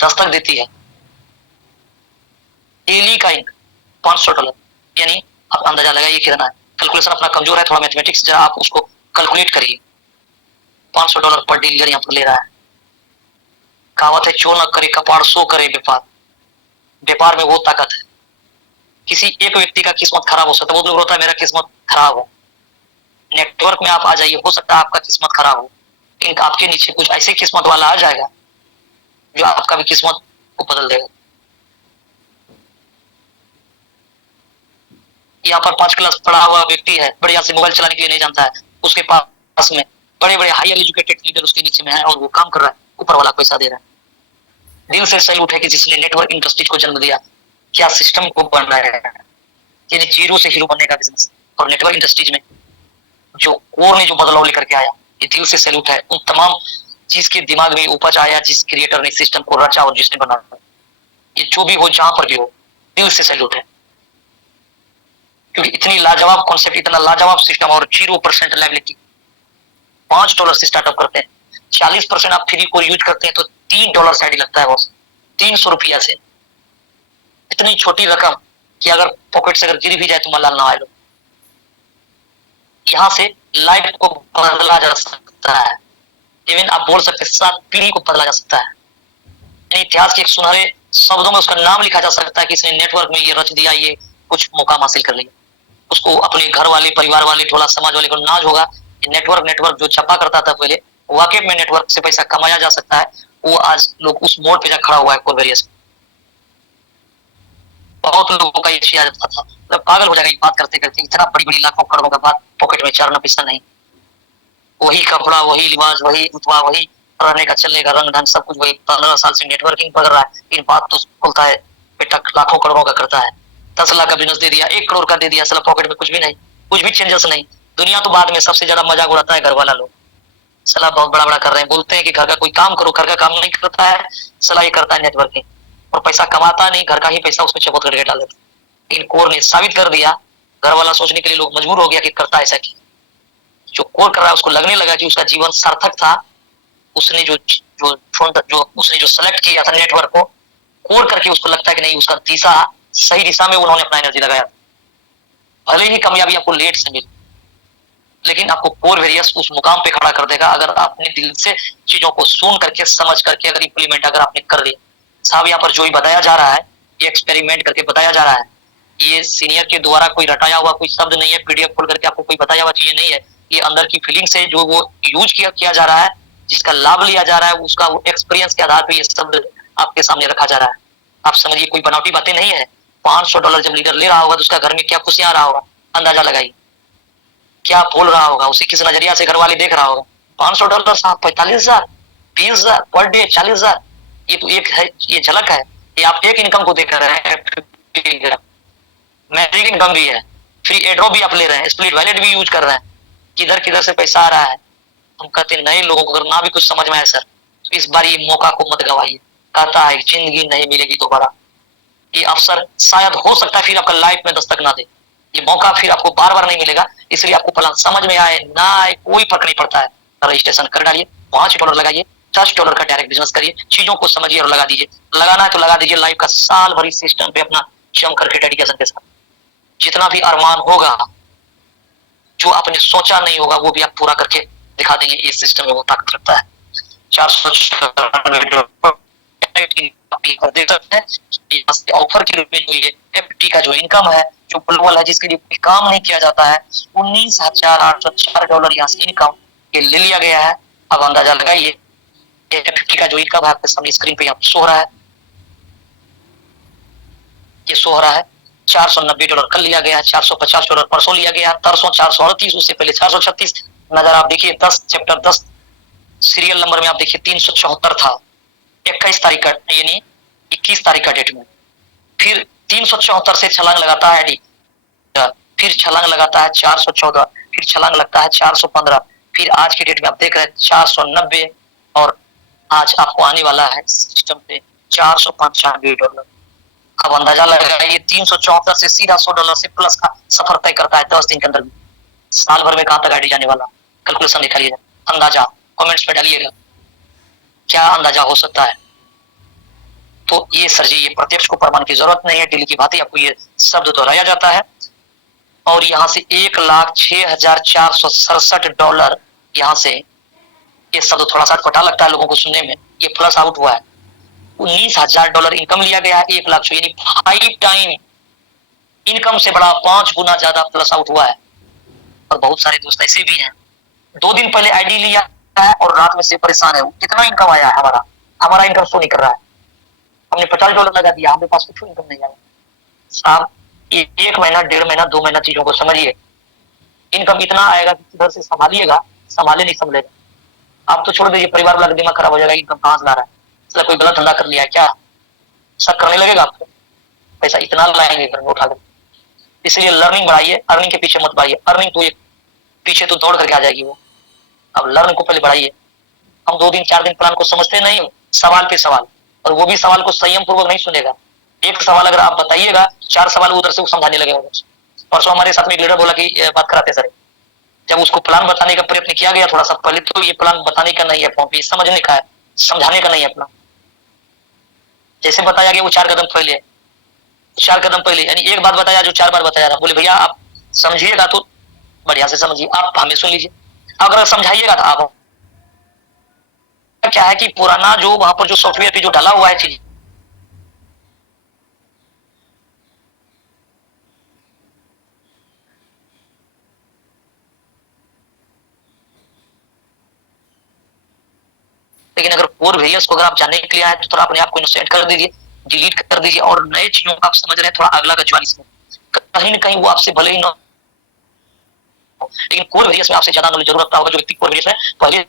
दस्तक देती है। डेली का इंक $500, यानी आप अंदाजा लगाइए कितना है। कैलकुलेशन अपना कमजोर है थोड़ा, मैथमेटिक्स जरा आप उसको कैलकुलेट करिए। $500 पर डे लीडर यहाँ पर ले रहा है। कहावत है चोर न करे कपाड़ सो करे व्यापार। व्यापार में वो ताकत है। किसी एक व्यक्ति का किस्मत खराब हो सकता है, बहुत लोग होता है मेरा किस्मत खराब हो। नेटवर्क में आप आ जाइए, हो सकता है आपका किस्मत खराब हो, लेकिन आपके नीचे कुछ ऐसे किस्मत वाला आ जाएगा जो आपका भी किस्मत को बदल देगा। यहाँ पर 5 क्लास पढ़ा हुआ व्यक्ति है, बढ़िया से मोबाइल चलाने के लिए नहीं जानता है, उसके पास में बड़े बड़े हायर एजुकेटेड लीडर उसके नीचे में है और वो काम कर रहा है, ऊपर वाला पैसा दे रहा है। दिल से सैल्यूट है कि जिसने नेटवर्क इंडस्ट्री को जन्म दिया, क्या सिस्टम को बनाया है, यानी जीरो से हीरो बनने का बिजनेस। और नेटवर्क इंडस्ट्रीज में जो कोर ने जो बदलाव लेकर के आया, ये दिल से सैल्यूट है उन तमाम चीज के दिमाग में उपज आया जिस क्रिएटर ने सिस्टम को रचा और जिसने बनाया। ये जो भी हो जहां पर भी हो, दिल से सैल्यूट है, क्योंकि इतनी लाजवाब कॉन्सेप्ट, इतना लाजवाब सिस्टम और 0% लाइबिलिटी। $5 से स्टार्टअप करते हैं, 40% आप फ्री को यूज करते हैं तो $3 से आईडी लगता है बॉस, ₹300 से। इतनी छोटी रकम कि अगर पॉकेट से अगर गिर भी जाए तो मलाल ना आए लो। यहाँ से लाइफ को बदला जा सकता है, इवन आप बोल सकते हैं 7 पीढ़ी को बदला जा सकता है। इतिहास के एक सुनहरे शब्दों में उसका नाम लिखा जा सकता है कि इसने नेटवर्क में ये रच दिया, ये कुछ मुकाम हासिल कर लिया। उसको अपने घर वाले, परिवार वाले, थोड़ा समाज वाले को नाज होगा। नेटवर्क जो छपा करता था पहले, वाकई में नेटवर्क से पैसा कमाया जा सकता है। वो आज लोग उस मोड़ पे जा खड़ा हुआ है कोरवेरियस। बहुत लोगों का ये आ जाता था, मतलब पागल हो जाएगा ये बात करते करते। इतना बड़ी बड़ी लाखों करोड़ों का बात, पॉकेट में 4 पैसा नहीं, वही कपड़ा, वही लिबास, वही रुतबा, वही रहने का चलने का रंग ढंग सब कुछ वही। 15 साल से नेटवर्किंग कर रहा है, इन बात तो बोलता है बेटा लाखों करोड़ों का करता है। 10 लाख का बिजनेस दे दिया, 1 करोड़ का दे दिया, साला पॉकेट में कुछ भी नहीं, कुछ भी चेंजेस नहीं। दुनिया तो बाद में सबसे ज्यादा मजाक उड़ाता है घर वाला लोग, सलाह बहुत बड़ा बड़ा कर रहे हैं, बोलते हैं कि घर का कोई काम करो, घर का काम नहीं करता है, सलाह ये करता है नेटवर्किंग, और पैसा कमाता नहीं, घर का ही पैसा उसमें चपोत करके डाल देता। लेकिन कोर ने साबित कर दिया, घर वाला सोचने के लिए लोग मजबूर हो गया कि करता ऐसा की। जो कोर कर रहा है उसको लगने लगा कि उसका जीवन सार्थक था। उसने जो उसने जो सेलेक्ट किया था नेटवर्क को कोर करके, उसको लगता है कि नहीं, उसका दिशा सही दिशा में उन्होंने अपना एनर्जी लगाया। भले ही कामयाबी आपको लेट से मिले, लेकिन आपको कोरवेरियस उस मुकाम पे खड़ा कर देगा अगर आपने दिल से चीजों को सुन करके, समझ करके अगर इम्प्लीमेंट अगर आपने कर लिया। साहब यहाँ पर जो ही बताया जा रहा है, ये एक्सपेरिमेंट करके बताया जा रहा है ये सीनियर के द्वारा कोई रटाया हुआ कोई शब्द नहीं है, पीडीएफ खोल करके आपको कोई बताया हुआ चीजें नहीं है। ये अंदर की फीलिंग से जो वो यूज किया जा रहा है, जिसका लाभ लिया जा रहा है, उसका वो एक्सपीरियंस के आधार पर ये शब्द आपके सामने रखा जा रहा है। आप समझिए, कोई बनावटी बातें नहीं है। $500 जब लीडर ले रहा होगा तो उसका घर में क्या खुशियां आ रहा होगा, अंदाजा लगाइए। क्या बोल रहा होगा, उसे किस नजरिया से घर वाले देख रहा होगा। $500 साहब, 45,000, 20,000 पर डे, 40,000। ये तो एक है, ये झलक है। ये आप एक इनकम को देख रहे हैं, मैजिक इनकम भी है, फ्री एड्रॉप भी आप ले रहे हैं, स्प्लिट वैलेट भी यूज कर रहे हैं, किधर किधर से पैसा आ रहा है। हम कहते हैं नए लोगों को अगर ना भी कुछ समझ में आए सर, तो इस बार ये मौका को मत गवाइए। कहता है जिंदगी नहीं मिलेगी दोबारा। ये अवसर शायद हो सकता है फिर आपका लाइफ में दस्तक ना दे, ये मौका फिर आपको बार बार नहीं मिलेगा। इसलिए आपको प्लान समझ में आए ना आए कोई फर्क नहीं पड़ता है, रजिस्ट्रेशन कर डालिए, $5 लगाइए, $10 का डायरेक्ट बिजनेस करिए, चीजों को समझिए और लगा दीजिए। लगाना है तो लगा दीजिए लाइफ का साल भरी सिस्टम पे अपना जम करके डेडिकेशन के साथ। जितना भी अरमान होगा, जो आपने सोचा नहीं होगा, वो भी आप पूरा करके दिखा देंगे। इस सिस्टम में वो ताकत रखता है। 494 देख सकते हैं ऑफर के रूप में जो ये एफडी का जो इनकम है, जो ग्लोबल है, जिसके लिए कोई काम नहीं किया जाता है, $19,804 यहाँ से इनकम ये ले लिया गया है। अब अंदाजा लगाइए एफडी का जो इनकम है आपके सामने स्क्रीन पे यहाँ शो हो रहा है, ये शो हो रहा है। $490 कल लिया गया है, $450 परसों लिया गया, तरसों 438, उससे पहले 436। नजर आप देखिए 10 चैप्टर 10 सीरियल नंबर में आप देखिए 374 था 21 तारीख का, यानी 21 तारीख का डेट में। फिर 374 से छलांग लगाता है डी, फिर छलांग लगाता है 414, फिर छलांग लगता है 415, फिर आज के डेट में आप देख रहे हैं 490, और आज आपको आने वाला है सिस्टम पे $495। अब अंदाजा लगाइए 374 से सीधा $100 से प्लस का सफर तय करता है 10 दिन के अंदर। साल भर में कहां तक आईडी जाने वाला, कैलकुलेशन निकालिएगा, अंदाजा कमेंट्स में डालिएगा, क्या अंदाजा हो सकता है। तो ये सर जी, ये प्रत्यक्ष को प्रमाण की जरूरत नहीं है, डेली की बात ही आपको ये शब्द दोहराया जाता है। और यहाँ से $1,06,467 यहाँ से ये शब्द थोड़ा सा कटा लगता है लोगों को सुनने में, ये प्लस आउट हुआ है। $19,000 इनकम लिया गया है, 1 लाख, यानी 5 टाइम इनकम से बड़ा 5 गुना ज्यादा प्लस आउट हुआ है। और बहुत सारे दोस्त ऐसे भी हैं 2 दिन पहले आईडी लिया है और रात में से परेशान है, कितना इनकम आया है हमारा इनकम शो नहीं कर रहा है, हमने $50 लगा दिया, हमारे पास कुछ इनकम नहीं आया। साहब 1 महीना, 1.5 महीना, 2 महीना चीजों को समझिए, इनकम इतना आएगा कि किधर से संभालिएगा, संभाले नहीं संभलेगा। आप तो छोड़ दीजिए, परिवार वाला दिमाग खराब हो जाएगा, इनकम कहां से ला रहा है, इसलिए कोई गलत धंधा कर लिया है क्या, शक करने लगेगा आपको, पैसा इतना लाएंगे घर में उठा कर। इसलिए लर्निंग बढ़ाइए, अर्निंग के पीछे मत बढ़ाइए। अर्निंग तो एक पीछे तो दौड़ करके आ जाएगी वो, अब लर्न को पहले बढ़ाइए। हम 2 दिन 4 दिन प्लान को समझते नहीं हो, सवाल पे सवाल, और वो भी सवाल को संयम पूर्वक नहीं सुनेगा। एक सवाल अगर आप बताइएगा, 4 सवाल उधर से वो समझाने लगेगा। परसों हमारे साथ में एक लीडर बोला कि बात कराते सर, जब उसको प्लान बताने का प्रयत्न किया गया थोड़ा सा पहले, तो ये प्लान बताने का नहीं है, फॉर्म पे समझने का है, समझाने का नहीं है अपना। जैसे बताया गया वो 4 कदम पहले, 4 कदम पहले, यानी एक बात बताया जो 4 बार बताया था। बोले भैया आप समझिएगा तो बढ़िया से समझिए, आप हमें सुन लीजिए, अगर समझाइएगा तो आप। क्या है कि पुराना जो वहां पर जो सॉफ्टवेयर पे जो डाला हुआ है चीज, लेकिन अगर कोर वेरिएंस को अगर आप जानने के लिए आए तो थोड़ा अपने आप को इनोसेंट कर दीजिए, डिलीट कर दीजिए, और नए चीजों को आप समझ रहे हैं थोड़ा अगला गजवान इसमें, कहीं ना कहीं वो आपसे भले ही ना, लेकिन कोर वेरिएंस में आपसे ज्यादा नॉलेज जरूर रखता होगा जो व्यक्ति कोर वेरिएंस में पहले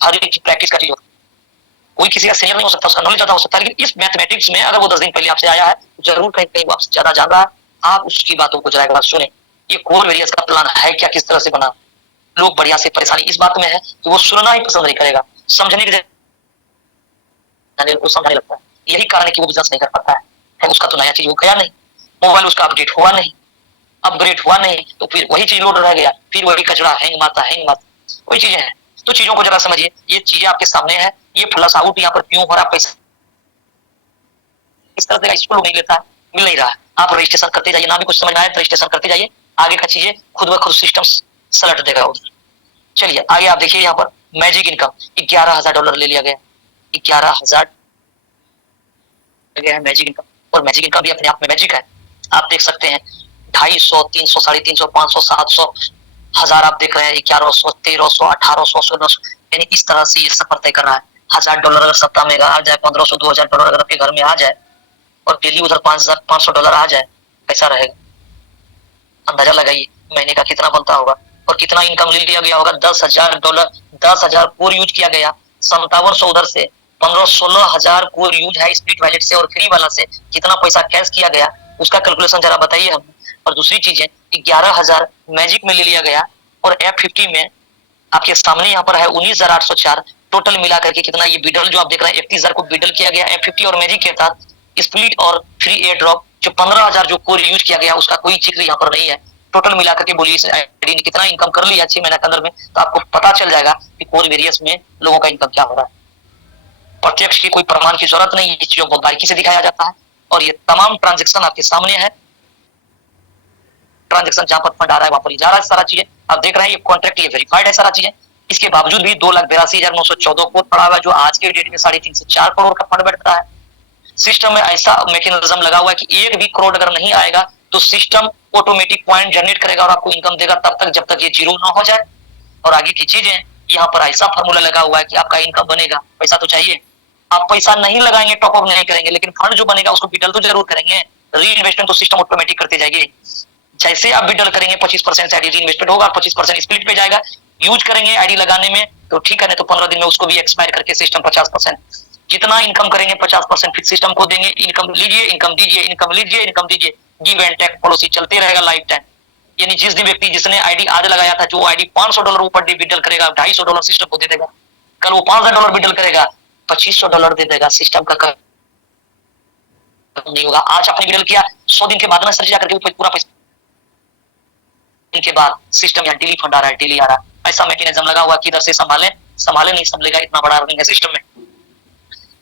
हर एक की प्रैक्टिस का चीज होता है। कोई किसी का सीनियर नहीं हो सकता, उसका नॉलेज ज्यादा हो सकता है, लेकिन इस मैथमेटिक्स में अगर वो 10 दिन पहले आपसे आया है तो जरूर कहीं कहीं वो आपसे ज्यादा जान रहा है। आप उसकी बातों को जरा एक बार सुने, ये कोर वेरिएंस का प्लान है क्या, किस तरह से बना। लोग बढ़िया से परेशानी इस बात में है कि वो सुनना ही पसंद नहीं करेगा, समझने की को समझने लगता है। यही कारण है कि वो बिजनेस नहीं कर पाता है। उसका तो नया चीज वो गया नहीं, मोबाइल उसका अपडेट हुआ नहीं, अपग्रेड हुआ नहीं, तो फिर वही चीज लोड रह गया, फिर वही कचरा हैंग मारता वही चीजें हैं। तो चीजों को जरा समझिए, ये चीजें आपके सामने है, ये प्लस आउट यहाँ पर क्यों हो रहा, पैसा इस तरह से इसको लोग नहीं लेता, मिल नहीं रहा। आप रजिस्ट्रेशन करते जाइए, ना भी कुछ समझ में आए तो रजिस्ट्रेशन करते जाइए, आगे का चीजें खुद ब खुद सिस्टम सलट देगा उधर। चलिए आगे आप देखिए, यहाँ पर मैजिक इनकम $11,000 ले लिया गया, 11,000 गया है मैजिक इनकम, और मैजिक इनकम भी अपने आप में मैजिक है। आप देख सकते हैं 250, 300, 350, 500, 700, 1000 आप देख रहे हैं, 1100, 1300, 1800, 1600, यानी इस तरह से ये सफर तय कर रहा है। $1000 अगर सप्ताह में आ जाए, 1500, $2000 अगर आपके घर में आ जाए और डेली उधर $5500 आ जाए, कैसा रहेगा? अंदाजा लगाइए महीने का कितना बनता होगा और कितना इनकम ले लिया गया होगा। $10,000, 10,000 कोर यूज किया गया, 5700 उधर से, 15-16 हजार कोर यूज है स्प्लिट वैलेट से और फ्री वाला से, कितना पैसा कैश किया गया उसका कैलकुलेशन जरा बताइए हम। और दूसरी चीज है 11,000 मैजिक में ले लिया गया और F50 में आपके सामने यहाँ पर है 19,804, टोटल मिला करके कितना ये बिडल जो आप देख रहे हैं 31,000 को बिडल किया गया F50 और मैजिक के साथ, स्प्लिट और फ्री एयर ड्रॉप जो 15,000 जो कोर यूज किया गया उसका कोई जिक्र यहाँ पर नहीं है। टोटल मिला करके बोलिए इस आईडी ने कितना इनकम कर लिया 6 महीने के अंदर में, तो आपको पता चल जाएगा कि कोर वेरियस में लोगों का इनकम क्या हो रहा है। प्रत्यक्ष की कोई प्रमाण की जरूरत नहीं है, इस चीजों को बारीकी से दिखाया जाता है और ये तमाम ट्रांजेक्शन आपके सामने है। ट्रांजेक्शन जहां पर फंड आ रहा है वहां पर जा रहा है सारा चीजें आप देख रहे हैं। ये कॉन्ट्रैक्ट ये वेरीफाइड है सारा चीजें। इसके बावजूद भी 2,82,914 कोड पड़ा हुआ है जो आज के डेट में 3.5 से 4 करोड़ का फंड बैठता है। सिस्टम में ऐसा मैकेनिज्म लगा हुआ है कि 1 भी करोड़ अगर नहीं आएगा तो सिस्टम ऑटोमेटिक पॉइंट जनरेट करेगा और आपको इनकम देगा तब तक जब तक ये जीरो ना हो जाए। और आगे की चीजें यहाँ पर ऐसा फॉर्मूला लगा हुआ है कि आपका इनकम बनेगा, पैसा तो चाहिए, आप पैसा नहीं लगाएंगे, टॉप अप नहीं करेंगे, लेकिन फंड जो बनेगा उसको विड्रॉल तो जरूर करेंगे। री इन्वेस्टमेंट तो सिस्टम ऑटोमेटिक करते जाएगी। जैसे आप विड्रॉल करेंगे 25% से आईडी री इन्वेस्टमेंट होगा, 25% स्प्लिट पे जाएगा। यूज करेंगे आईडी लगाने में तो ठीक है, नहीं तो 15 दिन में उसको भी एक्सपायर करके सिस्टम 50% जितना इनकम करेंगे 50% फिर सिस्टम को देंगे। इनकम लीजिए, इनकम दीजिए, इनकम लीजिए, इनकम दीजिए, गिव एंड टेक पॉलिसी चलते रहेगा लाइफ टाइम। यानी जिस दिन व्यक्ति जिसने आईडी आज लगाया था जो आईडी $500 ऊपर डे विड्रॉल करेगा, $250 सिस्टम को दे देगा। कल वो $5,000 विड्रॉल करेगा, $2,500 दे देगा। सिस्टम का नहीं होगा। आज आपने विड्रॉल किया, 100 दिन के बाद में सर जा करके पूरा पैसा के बाद सिस्टम यहाँ डेली फंड आ रहा है, डेली आ रहा है। ऐसा मैकेनिज्म लगा हुआ कि इधर से संभाले नहीं संभलेगा, इतना बड़ा अर्निंग है सिस्टम में।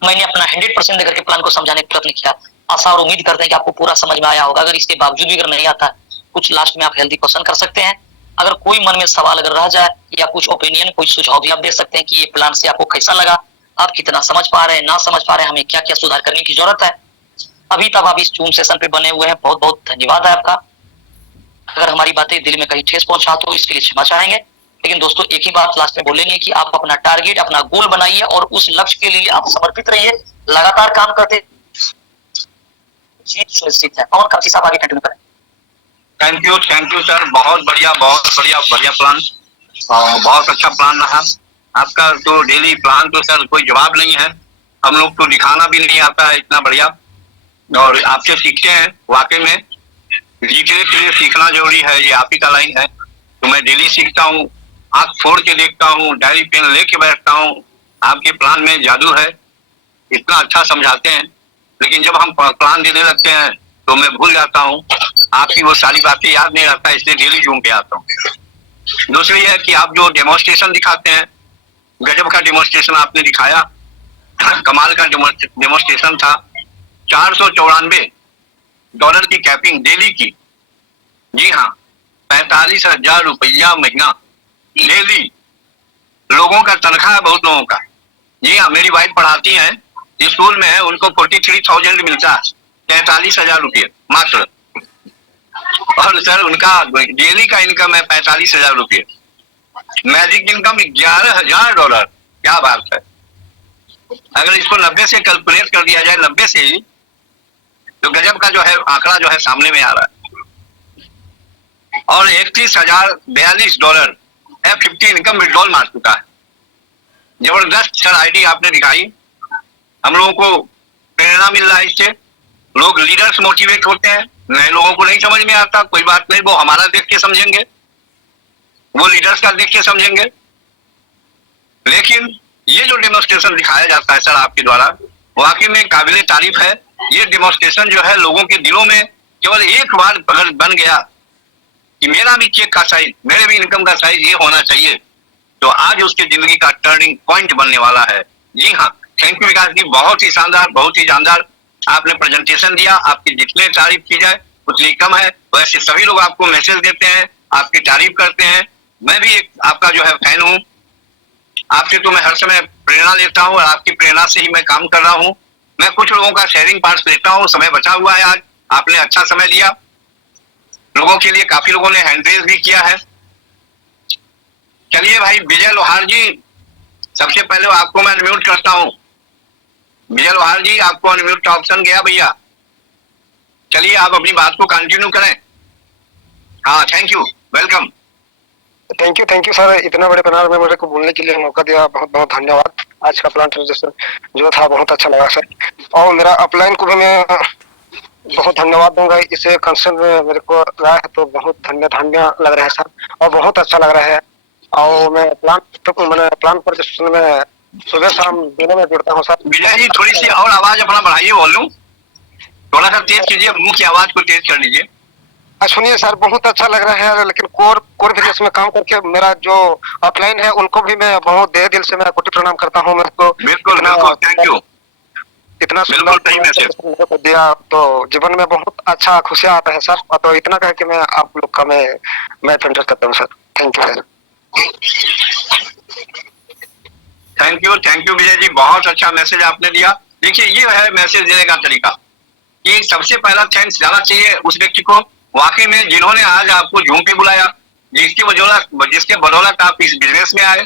मैंने अपना 100% देकर के प्लान को समझाने का प्रयत्न किया। आशा और उम्मीद करते हैं कि आपको पूरा समझ में आया होगा। अगर इसके बावजूद भी अगर नहीं आता, कुछ लास्ट में आप हेल्दी क्वेश्चन कर सकते हैं। अगर कोई मन में सवाल अगर रह जाए या कुछ ओपिनियन, कोई सुझाव भी आप दे सकते हैं कि ये प्लान से आपको कैसा लगा, आप कितना समझ पा रहे हैं, ना समझ पा रहे हैं, हमें क्या क्या सुधार करने की जरूरत है। अभी तक आप इस जूम सेशन पे बने हुए हैं, बहुत बहुत धन्यवाद है आपका। अगर हमारी बातें दिल में कहीं ठेस पहुंचा तो इसके लिए क्षमा चाहेंगे। लेकिन दोस्तों एक ही बात लास्ट में बोलेंगे कि आप अपना टारगेट, अपना गोल बनाइए और उस लक्ष्य के लिए आप समर्पित रहिए, लगातार काम करते जीत सुनिश्चित है। और काफी साहब आगे कंटिन्यू करें। थैंक यू सर, बहुत बढ़िया प्लान, बहुत अच्छा प्लान रहा आपका। तो डेली प्लान तो सर कोई जवाब नहीं है, हम लोग को दिखाना भी नहीं आता है इतना बढ़िया, और आपसे सीखते हैं। वाकई में जीतने के लिए सीखना जरूरी है, ये आप ही का लाइन है। तो मैं डेली सीखता हूँ, आंख फोड़ के देखता हूँ, डायरी पेन लेके बैठता हूँ। आपके प्लान में जादू है, इतना अच्छा समझाते हैं। लेकिन जब हम प्लान देने लगते हैं तो मैं भूल जाता हूँ, आपकी वो सारी बातें याद नहीं रहता, इसलिए डेली जूम पे आता हूँ। दूसरी है कि आप जो डेमोन्स्ट्रेशन दिखाते हैं, गजब का डेमोन्स्ट्रेशन आपने दिखाया, कमाल का डेमोन्स्ट्रेशन था। $494 की कैपिंग डेली की, जी हाँ, 45,000 रुपया महीना डेली। लोगों का तनख्वाह है बहुत लोगों का। जी हाँ, मेरी वाइफ पढ़ाती हैं, स्कूल में है, उनको 43,000 मिलता है, 43,000 रुपये मात्र। और सर उनका डेली का इनकम है 45,000 रुपये, मैजिक इनकम $11,000। क्या बात है। अगर इसको 90 से कैलकुलेट कर दिया जाए, 90 से ही, तो गजब का जो है आंकड़ा जो है सामने में आ रहा है। और $31,042 F50 इनकम विड्रॉल मार चुका है। जबरदस्त सर आईडी आपने दिखाई, हम लोगों को प्रेरणा मिल रहा है इससे। लोग लीडर्स मोटिवेट होते हैं, नए लोगों को नहीं समझ में आता, कोई बात नहीं, वो हमारा देख के समझेंगे, वो लीडर्स का देख के समझेंगे। लेकिन ये जो डेमोन्स्ट्रेशन दिखाया जाता है सर आपके द्वारा, वाकई में काबिले तारीफ है। ये डेमोन्स्ट्रेशन जो है लोगों के दिलों में केवल एक बार अगर बन गया कि मेरा भी चेक का साइज, मेरे भी इनकम का साइज ये होना चाहिए, तो आज उसकी जिंदगी का टर्निंग पॉइंट बनने वाला है। जी हाँ, थैंक यू विकास जी, बहुत ही शानदार, बहुत ही जानदार आपने प्रेजेंटेशन दिया। आपकी जितने तारीफ की जाए उतनी कम है। वैसे सभी लोग आपको मैसेज देते हैं, आपकी तारीफ करते हैं। मैं भी एक आपका जो है फैन हूँ, आपसे तो मैं हर समय प्रेरणा लेता हूँ और आपकी प्रेरणा से ही मैं काम कर रहा हूँ। मैं कुछ लोगों का शेयरिंग पास लेता हूँ, समय बचा हुआ है आज, आपने अच्छा समय दिया लोगों के लिए, काफी लोगों ने हैंड रेज भी किया है। चलिए भाई विजय लोहार जी, सबसे पहले आपको मैं अनम्यूट करता हूँ। विजय लोहार जी, आपको अनम्यूट का ऑप्शन गया भैया, चलिए आप अपनी बात को कंटिन्यू करें। हाँ thank you, welcome. Thank you sir, इतना बड़े पैनल में मेरे को बोलने के लिए मौका दिया, बहुत बहुत धन्यवाद। आज का प्लान ट्रांजेक्शन जो था बहुत अच्छा लगा सर, और मेरा अपलाइन को भी मैं बहुत धन्यवाद दूंगा। इसे कंसर्न में मेरे को रहा है तो बहुत धन्य लग रहा है सर, और बहुत अच्छा लग रहा है। और मैं प्लान ट्रांजेक्शन में सुबह शाम दिनों में जुड़ता हूँ सर। विजय जी थोड़ी सी और आवाज अपना बढ़ाइए, वॉल्यूम थोड़ा सा तेज कीजिए, मुंह की आवाज को तेज कर लीजिए। सुनिए सर, बहुत अच्छा लग रहा है, लेकिन कोर वेरियस में काम करके मेरा जो अपलाइन है उनको भी मैं बहुत दिल से मैं कोटि प्रणाम करता हूँ। मेरे को बिल्कुल बिल्कुल, थैंक यू, इतना बिल्कुल सही मैसेज सुंदर दिया तो जीवन में बहुत अच्छा खुशियाँ आता है सर। तो इतना कह के मैं आप लोग का मैं पेंटर करता हूँ sir. Thank you sir. Thank you Vijay ji, बहुत अच्छा मैसेज आपने दिया। देखिए ये है मैसेज देने का तरीका कि सबसे पहला थैंक्स जाना चाहिए उस व्यक्ति को वाकई में जिन्होंने आज आपको जूम पे बुलाया, जिसके बदौलत आप इस बिजनेस में आए,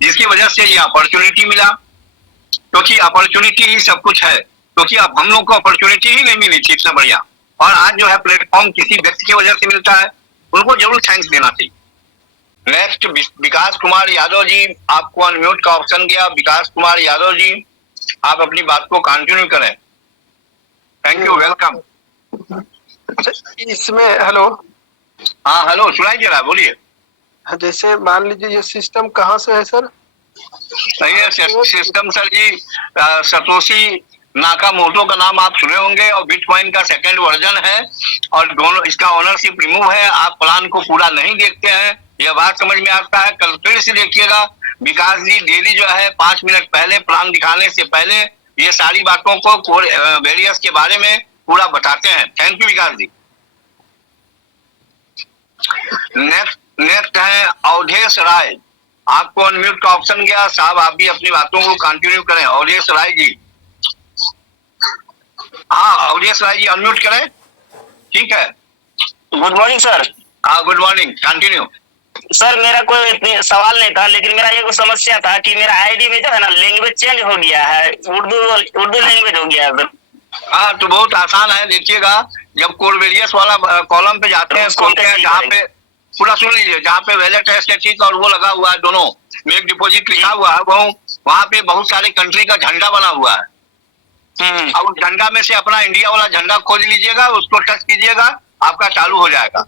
जिसकी वजह से ये अपॉर्चुनिटी मिला, क्योंकि अपॉर्चुनिटी ही सब कुछ है। क्योंकि अब हम लोग को अपॉर्चुनिटी ही नहीं मिली थी इतना बढ़िया, और आज जो है प्लेटफॉर्म किसी व्यक्ति की वजह से मिलता है, उनको जरूर थैंक्स देना चाहिए। नेक्स्ट विकास कुमार यादव जी, आपको अनम्यूट का ऑप्शन गया। विकास कुमार यादव जी, आप अपनी बात को कंटिन्यू करें। Thank you, welcome. इसमें हेलो, हाँ हेलो, सुनाई दे रहा है, बोलिए। जैसे मान लीजिए ये सिस्टम कहाँ से है सर? ये सिस्टम सर जी सतोशी नाकामोटो का नाम आप सुने होंगे, और बिटकॉइन का सेकंड वर्जन है, और दोनों इसका ओनरशिप रिमूव है। आप प्लान को पूरा नहीं देखते हैं, यह बात समझ में आता है, कल फिर से देखिएगा। विकास जी डेली जो है 5 मिनट पहले प्लान दिखाने से पहले ये सारी बातों को वेरियस के बारे में पूरा बताते हैं। Thank you Vikas ji. Next है अवधेश राय, आपको अनम्यूट का ऑप्शन गया साहब, आप भी अपनी बातों को कंटिन्यू करें। अवधेश राय जी, हाँ अवधेश राय जी अनम्यूट करें, ठीक है। Good morning sir. हाँ गुड मॉर्निंग, कंटिन्यू। सर मेरा कोई सवाल नहीं था, लेकिन मेरा एक समस्या था कि मेरा आईडी में जो है ना लैंग्वेज चेंज हो गया है, उर्दू लैंग्वेज हो गया है। हाँ तो बहुत आसान है, देखिएगा जब कोरवेरियस वाला कॉलम पे जाते हैं, खोलते हैं, जहाँ पे पूरा सुन लीजिए, जहाँ पे वैलेट है स्टैटिक और वो लगा हुआ है, दोनों मेक डिपॉजिट लिखा हुआ है, वहाँ पे बहुत सारे कंट्री का झंडा बना हुआ है। अब उस झंडा में से अपना इंडिया वाला झंडा खोज लीजिएगा, उसको टच कीजिएगा, आपका चालू हो जाएगा।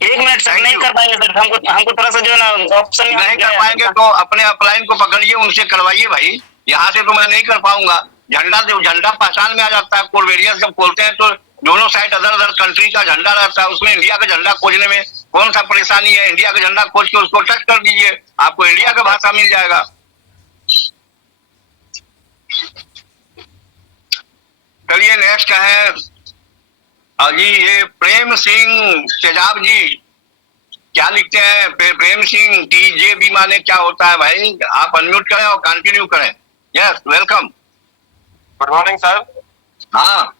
एक मिनट सर, नहीं कर पाएंगे सर, हमको थोड़ा सा जो है ना ऑप्शन नहीं कर पाएंगे तो अपने अपलाइन को पकड़िए, उनसे करवाइए भाई, यहाँ से तो मैं नहीं कर पाऊंगा। झंडा पहचान में आ जाता है, कोरवेरियस जब खोलते हैं तो दोनों साइड अदर कंट्री का झंडा रहता है, उसमें इंडिया का झंडा खोजने में कौन सा परेशानी है। इंडिया का झंडा खोज के उसको टच कर दीजिए, आपको इंडिया का भाषा मिल जाएगा। चलिए नेक्स्ट है जी, ये प्रेम सिंह तेजाब जी, क्या लिखते हैं प्रेम सिंह, TJB माने क्या होता है भाई? आप अनम्यूट करें और कंटिन्यू करें। Yes welcome. Good morning sir. हाँ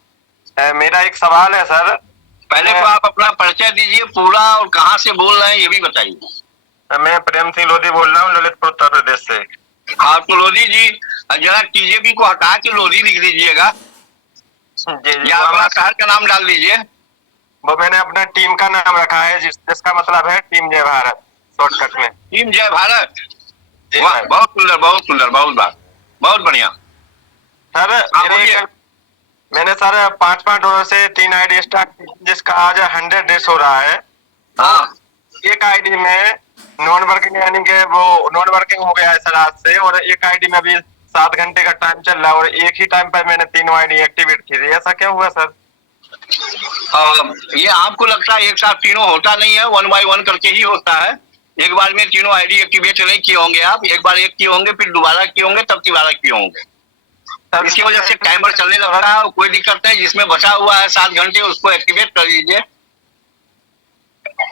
मेरा एक सवाल है सर। पहले तो आप अपना परिचय दीजिए पूरा, और कहाँ से बोल रहे हैं ये भी बताइए। मैं प्रेम सिंह लोधी बोल रहा हूँ, ललितपुर उत्तर प्रदेश से। हाँ तो लोधी जी जरा TJB को हटा के लोधी लिख दीजिएगा, या अपना शहर का नाम डाल दीजिए। वो मैंने अपना टीम का नाम रखा है, जिसका मतलब है टीम जय भारत, शॉर्टकट में टीम जय भारत। बहुत सुंदर, बहुत सुंदर, बहुत बढ़िया सर। मैंने सर 5 डॉलर से 3 आईडी स्टार्ट, जिसका आज 100 डेज हो रहा है। हाँ एक आईडी में नॉन वर्किंग, यानी कि वो नॉन वर्किंग हो गया है सर आज से, और एक आईडी में भी 7 घंटे का टाइम चल रहा है, और एक ही टाइम पर मैंने 3 आईडी एक्टिवेट की थी। ऐसा क्या हुआ सर? ये आपको लगता है एक साथ तीनों होता नहीं है, 1 by 1 करके ही होता है। एक बार में तीनों आईडी एक्टिवेट नहीं किए होंगे आप, एक बार एक किए होंगे, फिर दोबारा किए होंगे, तब दोबारा किए होंगे। इसकी वजह से टाइमर चलने लग रहा है, कोई दिक्कत नहीं। जिसमें बचा हुआ है 7 घंटे उसको एक्टिवेट कर लीजिए,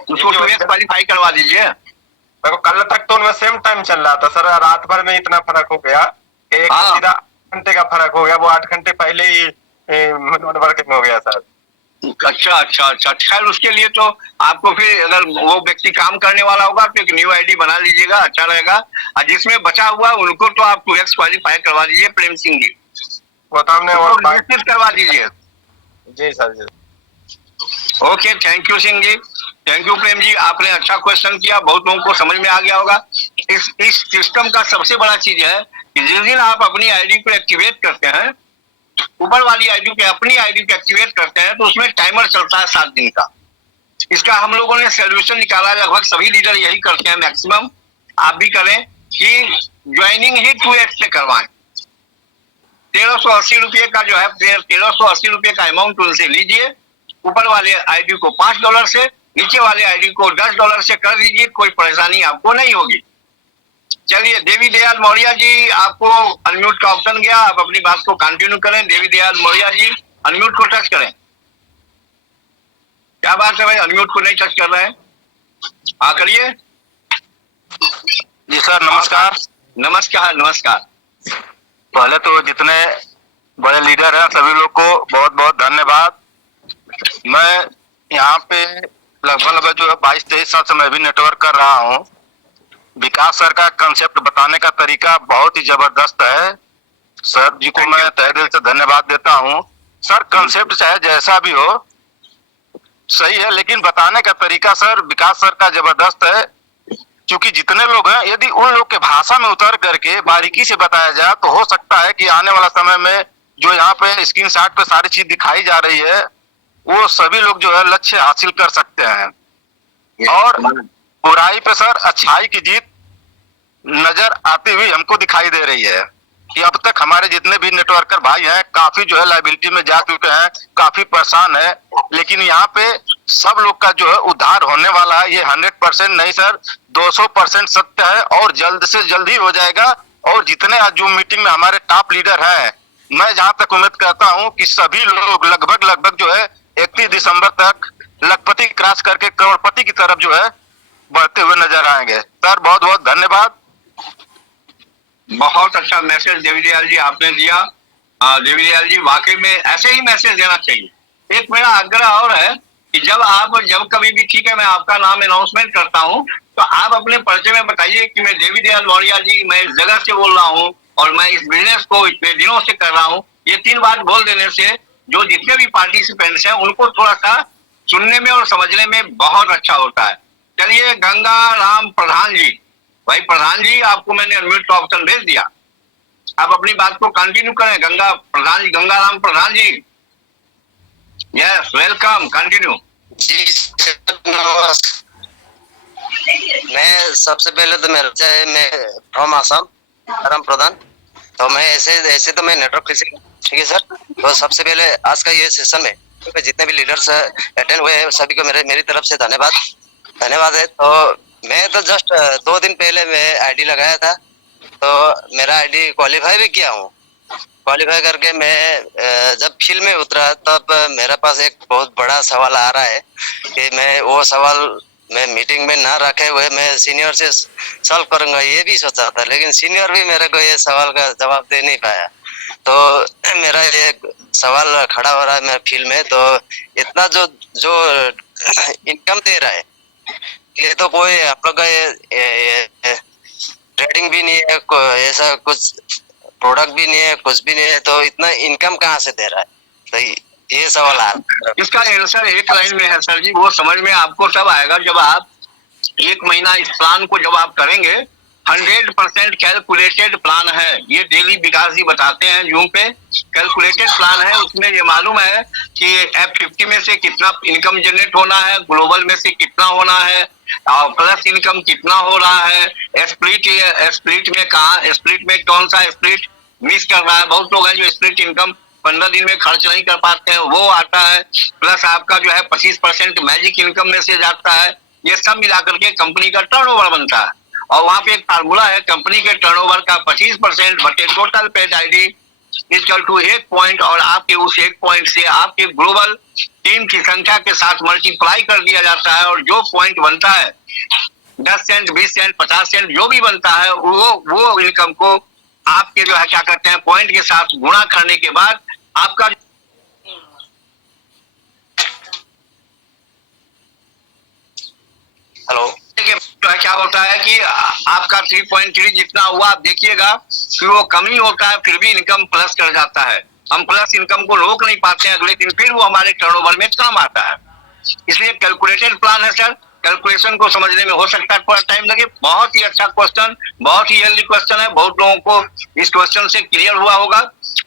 उसको क्वालिफाई करवा दीजिए। कल तक तो उनमें सेम टाइम चल रहा था सर, रात भर में इतना फर्क हो गया कि एक सीधा घंटे का फर्क हो गया, वो 8 घंटे पहले ही नॉन वर्किंग हो गया सर। अच्छा अच्छा अच्छा, खैर उसके लिए तो आपको फिर अगर वो व्यक्ति काम करने वाला होगा तो एक न्यू आईडी बना लीजिएगा, अच्छा रहेगा। और जिसमें बचा हुआ उनको तो आप 2x क्वालिफाई करवा दीजिए प्रेम सिंह जी, वो तो हमने रजिस्टर करवा दीजिए। जी सर जी। Okay, thank you Singh ji, thank you Prem ji, आपने अच्छा क्वेश्चन किया, बहुत लोगों को समझ में आ गया होगा। इस सिस्टम का सबसे बड़ा चीज है कि जिस दिन आप अपनी आईडी को एक्टिवेट करते हैं, ऊपर वाली आईडी पे अपनी आईडी को एक्टिवेट करते हैं, तो उसमें टाइमर चलता है 7 दिन का। इसका हम लोगों ने सोल्यूशन निकाला, लगभग सभी लीडर यही करते हैं, मैक्सिमम आप भी करें कि ज्वाइनिंग ही 2x से करवाएं। 1380 रुपये का जो है, 1380 रुपये का अमाउंट उनसे लीजिए, ऊपर वाले आईडी को $5 से, नीचे वाले आईडी को $10 से कर दीजिए, कोई परेशानी आपको नहीं होगी। चलिए, देवी दयाल मौर्य जी, आपको अनम्यूट का ऑप्शन गया, आप अपनी बात को कंटिन्यू करें। देवी दयाल मौर्य जी, अनम्यूट को टच करें। क्या बात है भाई, अनम्यूट को नहीं टच कर रहे हैं? हाँ करिए। जी सर, नमस्कार। नमस्कार नमस्कार। पहले तो जितने बड़े लीडर हैं सभी लोग को बहुत बहुत धन्यवाद। मैं यहाँ पे लगभग जो है 22-23 साल से मैं भी नेटवर्क कर रहा हूँ। विकास सर का कंसेप्ट बताने का तरीका बहुत ही जबरदस्त है। सर जी को मैं तहे दिल से धन्यवाद देता हूँ। सर कंसेप्ट चाहे जैसा भी हो सही है, लेकिन बताने का तरीका सर विकास सर का जबरदस्त है। क्योंकि जितने लोग हैं, यदि उन लोग के भाषा में उतर करके बारीकी से बताया जाए तो हो सकता है कि आने वाला समय में जो यहाँ पे स्क्रीन शॉट पे सारी चीज दिखाई जा रही है वो सभी लोग जो है लक्ष्य हासिल कर सकते हैं। और बुराई पे सर अच्छाई की जीत नजर आती हुई हमको दिखाई दे रही है कि अब तक हमारे जितने भी नेटवर्कर भाई हैं काफी जो है लाइबिलिटी में जा चुके हैं, काफी परेशान है, लेकिन यहाँ पे सब लोग का जो है उद्धार होने वाला है। ये 100% नहीं सर 200% सत्य है और जल्द से जल्द ही हो जाएगा। और जितने आज जूम मीटिंग में हमारे टॉप लीडर हैं, मैं जहां तक उम्मीद करता हूं कि सभी लोग लगभग जो है 31 दिसंबर तक लखपति क्रॉस करके करोड़पति की तरफ जो है बढ़ते हुए नजर आएंगे। सर बहुत बहुत धन्यवाद। बहुत अच्छा मैसेज देवीदयाल जी आपने दिया। देवीदयाल जी, वाकई में ऐसे ही मैसेज देना चाहिए। एक मेरा आग्रह और है कि जब कभी भी, ठीक है, मैं आपका नाम अनाउंसमेंट करता हूं तो आप अपने परिचय में बताइए कि मैं देवीदयाल मौर्य जी, मैं इस जगह से बोल रहा हूं और मैं इस बिजनेस को इतने दिनों से कर रहा हूं। ये 3 बात बोल देने से जो जितने भी पार्टिसिपेंट्स हैं उनको थोड़ा सा सुनने में और समझने में बहुत अच्छा होता है। चलिए, गंगा राम प्रधान जी, भाई प्रधान जी, आपको मैंने अनम्यूट का ऑप्शन भेज दिया, आप अपनी बात को कंटिन्यू करें। गंगा राम प्रधान जी, यस वेलकम, कंटिन्यू। जी मैं सबसे पहले तो मेरा चाहे मैं फ्रॉम आसाम राम प्रधान, तो मैं ऐसे तो मैं नेटवर्क ठीक है सर। तो सबसे पहले आज का ये सेशन में जितने भी लीडर्स अटेंड हुए हैं सभी को मेरी तरफ से धन्यवाद है। तो मैं तो जस्ट 2 दिन पहले मैं आईडी लगाया था, तो मेरा आईडी क्वालिफाई भी किया हूँ। क्वालिफाई करके मैं जब फील्ड में उतरा तब मेरे पास एक बहुत बड़ा सवाल आ रहा है कि मैं वो सवाल मैं मीटिंग में ना रखे हुए मैं सीनियर से सॉल्व करूंगा, ये भी सोचा था, लेकिन सीनियर भी मेरे को ये सवाल का जवाब दे नहीं पाया। तो मेरा ये सवाल खड़ा हो रहा है मेरे फील्ड में, तो इतना जो इनकम दे रहा है ये तो कोई आप लोग का ट्रेडिंग भी नहीं है, ऐसा कुछ प्रोडक्ट भी नहीं है, कुछ भी नहीं है, तो इतना इनकम कहाँ से दे रहा है? तो ये सवाल आ रहा है। इसका आंसर एक लाइन में है सर जी, वो समझ में आपको तब आएगा जब आप 1 महीना इस प्लान को जब आप करेंगे। 100% कैलकुलेटेड प्लान है ये, डेली विकास जी बताते हैं जूम पे। कैलकुलेटेड प्लान है, उसमें ये मालूम है कि F50 में से कितना इनकम जनरेट होना है, ग्लोबल में से कितना होना है, और प्लस इनकम कितना हो रहा है। स्प्लिट में कौन सा स्प्लिट मिस कर रहा है। बहुत लोग हैं जो स्प्लिट इनकम 15 दिन में खर्च नहीं कर पाते हैं, वो आता है। प्लस आपका जो है 25% मैजिक इनकम में से जाता है। ये सब मिलाकर के कंपनी का टर्नओवर बनता है, और वहां पे एक फार्मूला है, कंपनी के टर्नओवर का 25% बटे total paid ID equal to 1 point, और आपके उस 1 पॉइंट से आपके ग्लोबल टीम की संख्या के साथ मल्टीप्लाई कर दिया जाता है, और जो पॉइंट बनता है 10 सेंट, 20 सेंट, 50 सेंट जो भी बनता है वो इनकम को आपके जो है क्या कहते हैं पॉइंट के साथ गुणा करने के बाद आपका हेलो जो है क्या होता है कि आपका 3.3 जितना हुआ आप देखिएगा, फिर वो कमी होता है, फिर भी इनकम प्लस कर जाता है। हम प्लस इनकम को रोक नहीं पाते हैं, अगले दिन फिर वो हमारे टर्नओवर में कम आता है। इसलिए कैलकुलेटेड प्लान है सर। कैलकुलेशन को समझने में हो सकता है थोड़ा टाइम लगे। बहुत ही अच्छा क्वेश्चन, बहुत ही हेल्दी क्वेश्चन है, बहुत लोगों को इस क्वेश्चन से क्लियर हुआ होगा।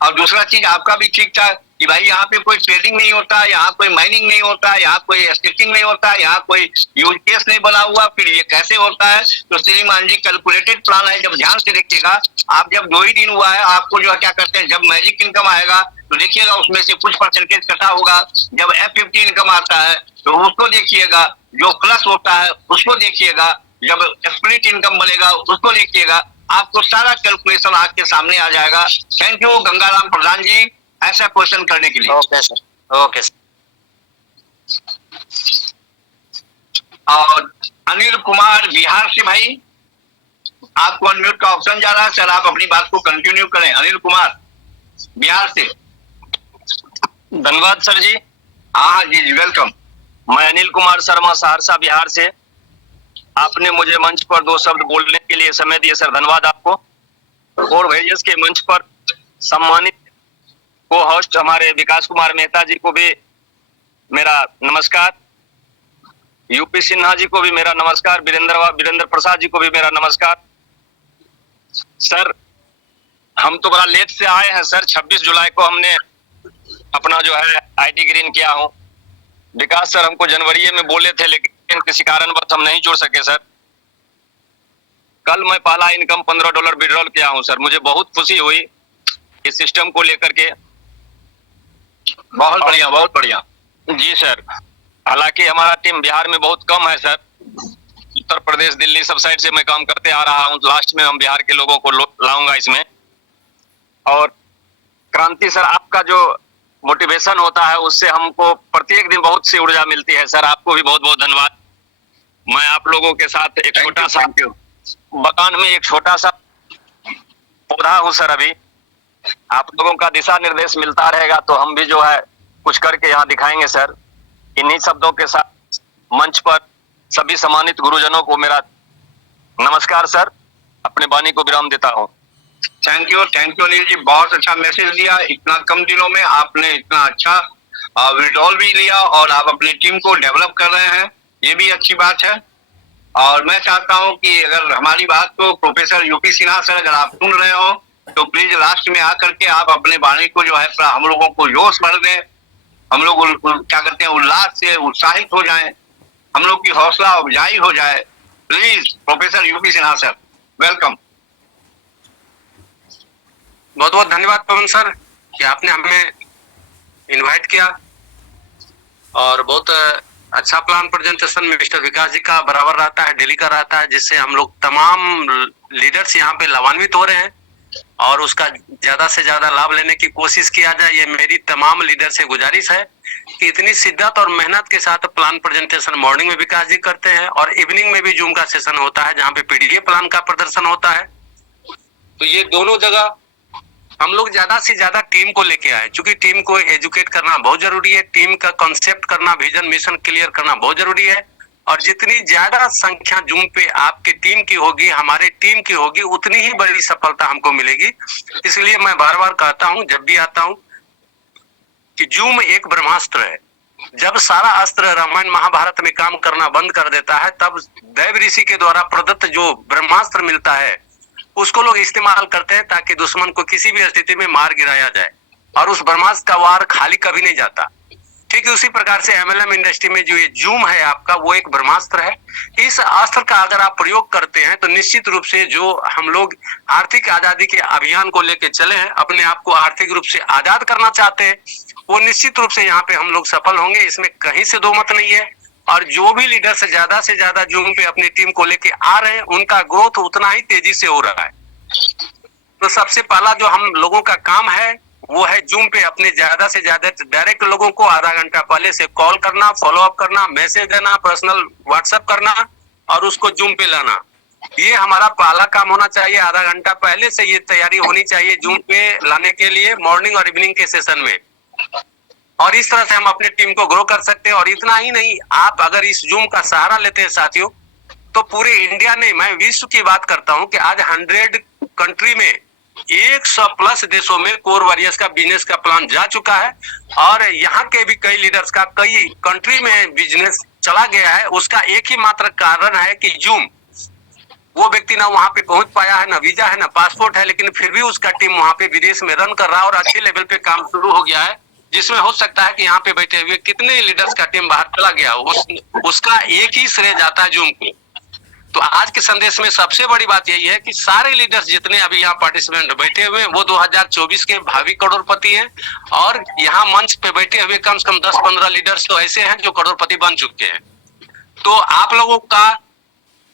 और दूसरा चीज आपका भी ठीक था कि भाई यहाँ पे कोई ट्रेडिंग नहीं होता, यहाँ कोई माइनिंग नहीं होता, यहाँ कोई स्टिचिंग नहीं होता, यहाँ कोई यूज केस नहीं बना हुआ, फिर ये कैसे होता है? तो श्रीमान जी कैलकुलेटेड प्लान है, जब ध्यान से देखिएगा। आप जब 2 ही दिन हुआ है, आपको जो है क्या करते हैं, जब मैजिक इनकम आएगा तो देखिएगा उसमें से कुछ परसेंटेज कटा होगा। जब F50 इनकम आता है तो उसको देखिएगा, जो प्लस होता है उसको देखिएगा, जब स्प्लिट इनकम बनेगा उसको देखिएगा, आपको सारा कैलकुलेशन आपके सामने आ जाएगा। थैंक यू गंगाराम प्रधान जी ऐसा क्वेश्चन करने के लिए। Okay sir, okay sir. और अनिल कुमार बिहार से भाई, आपको अनम्यूट का ऑप्शन जा रहा है सर, आप अपनी बात को कंटिन्यू करें। अनिल कुमार बिहार से। धन्यवाद सर जी। हाँ जी जी, वेलकम। मैं अनिल कुमार शर्मा सहरसा बिहार से। आपने मुझे मंच पर 2 शब्द बोलने के लिए समय दिए सर, धन्यवाद आपको। और वेरियस के मंच पर सम्मानित को होस्ट हमारे विकास कुमार मेहता जी को भी मेरा नमस्कार, यूपी सिन्हा जी को भी मेरा नमस्कार, वीरेंद्र प्रसाद जी को भी मेरा नमस्कार। सर हम तो बड़ा लेट से आए हैं सर, 26 जुलाई को हमने अपना जो है आईडी ग्रीन किया हूं। विकास सर हमको जनवरी में बोले थे, लेकिन किसी कारणवश हम नहीं जुड़ सके सर। कल मैं पहला इनकम $15 विड्रॉल किया हूं सर, मुझे बहुत खुशी हुई इस सिस्टम को लेकर के। बहुत बढ़िया, बहुत बढ़िया जी सर। हालांकि हमारा टीम बिहार में बहुत कम है सर, उत्तर प्रदेश दिल्ली सब साइड से मैं काम करते आ रहा हूं। लास्ट में हम बिहार के लोगों को लाऊंगा इसमें। और क्रांति सर, आपका जो मोटिवेशन होता है उससे हमको प्रत्येक दिन बहुत सी ऊर्जा मिलती है सर, आपको भी बहुत बहुत धन्यवाद। मैं आप लोगों के साथ एक छोटा सा बगान में एक छोटा सा पौधा हूं सर। अभी आप लोगों का दिशा निर्देश मिलता रहेगा तो हम भी जो है कुछ करके यहाँ दिखाएंगे सर। इन्हीं शब्दों के साथ मंच पर सभी सम्मानित गुरुजनों को मेरा नमस्कार सर, अपने वाणी को विराम देता हूँ। थैंक यू अनिल जी, बहुत अच्छा मैसेज दिया। इतना कम दिनों में आपने इतना अच्छा विड्रॉल भी लिया और आप अपनी टीम को डेवलप कर रहे हैं, ये भी अच्छी बात है। और मैं चाहता हूं कि अगर हमारी बात को प्रोफेसर यूपी सिन्हा सर अगर आप सुन रहे हो तो प्लीज लास्ट में आकर के आप अपने वाणी को जो है हम लोगों को जोश भर दें, हम लोग क्या करते हैं उल्लास से उत्साहित हो जाएं, हम लोग की हौसला अफजाई हो जाए। Please professor UP Sinha sir, welcome. बहुत बहुत धन्यवाद पवन सर कि आपने हमें इनवाइट किया। और बहुत अच्छा प्लान प्रेजेंटेशन मिस्टर विकास जी का बराबर रहता है, डेली का रहता है, जिससे हम लोग तमाम लीडर्स यहाँ पे लाभान्वित हो रहे हैं और उसका ज्यादा से ज्यादा लाभ लेने की कोशिश किया जाए। ये मेरी तमाम लीडर से गुजारिश है कि इतनी शिद्दत और मेहनत के साथ प्लान प्रेजेंटेशन मॉर्निंग में विकास जी करते हैं और इवनिंग में भी जूम का सेशन होता है जहाँ पे पीडीएफ प्लान का प्रदर्शन होता है। तो ये दोनों जगह हम लोग ज्यादा से ज्यादा टीम को लेके आए, क्योंकि टीम को एजुकेट करना बहुत जरूरी है, टीम का कॉन्सेप्ट करना, विजन मिशन क्लियर करना बहुत जरूरी है। और जितनी ज्यादा संख्या जूम पे आपके टीम की होगी, हमारे टीम की होगी, उतनी ही बड़ी सफलता हमको मिलेगी। इसलिए मैं बार बार कहता हूं जब भी आता हूं कि जूम एक ब्रह्मास्त्र है। जब सारा अस्त्र रामायण महाभारत में काम करना बंद कर देता है, तब दैव ऋषि के द्वारा प्रदत्त जो ब्रह्मास्त्र मिलता है उसको लोग इस्तेमाल करते हैं ताकि दुश्मन को किसी भी स्थिति में मार गिराया जाए। और उस ब्रह्मास्त्र का वार खाली कभी नहीं जाता। ठीक है, उसी प्रकार से एमएलएम इंडस्ट्री में जो ये जूम है आपका, वो एक ब्रह्मास्त्र है। इस अस्त्र का अगर आप प्रयोग करते हैं तो निश्चित रूप से जो हम लोग आर्थिक आजादी के अभियान को लेकर चले हैं, अपने आप को आर्थिक रूप से आजाद करना चाहते हैं, वो निश्चित रूप से यहाँ पे हम लोग सफल होंगे, इसमें कहीं से दो मत नहीं है। और जो भी लीडर से ज्यादा जूम पे अपनी टीम को लेके आ रहे हैं, उनका ग्रोथ उतना ही तेजी से हो रहा है। तो सबसे पहला जो हम लोगों का काम है वो है जूम पे अपने ज्यादा से ज्यादा डायरेक्ट लोगों को आधा घंटा पहले से कॉल करना, फॉलो अप करना, मैसेज देना, पर्सनल व्हाट्सएप करना और उसको जूम पे लाना। ये हमारा पहला काम होना चाहिए। आधा घंटा पहले से ये तैयारी होनी चाहिए जूम पे लाने के लिए, मॉर्निंग और इवनिंग के सेशन में। और इस तरह से हम अपनी टीम को ग्रो कर सकते हैं। और इतना ही नहीं, आप अगर इस जूम का सहारा लेते हैं साथियों, तो पूरे इंडिया ने, मैं विश्व की बात करता हूं कि आज 100 कंट्री में 100+ देशों में कोर वॉरियर्स का बिजनेस का प्लान जा चुका है। और यहाँ के भी कई लीडर्स का कई कंट्री में बिजनेस चला गया है। उसका एक ही मात्र कारण है कि जूम। वो व्यक्ति ना वहां पे पहुंच पाया है, ना वीजा है, ना पासपोर्ट है, लेकिन फिर भी उसका टीम वहां पे विदेश में रन कर रहा है और अच्छे लेवल पे काम शुरू हो गया है, जिसमें हो सकता है कि यहाँ पे बैठे हुए कितने लीडर्स का टीम बाहर चला गया। उसका एक ही श्रेय जाता है जूम को। तो आज के संदेश में सबसे बड़ी बात यही है कि सारे लीडर्स जितने अभी यहाँ पार्टिसिपेंट बैठे हुए हैं वो 2024 के भावी करोड़पति हैं। और यहाँ मंच पे बैठे हुए कम से कम 10-15 लीडर्स तो ऐसे हैं जो करोड़पति बन चुके हैं। तो आप लोगों का,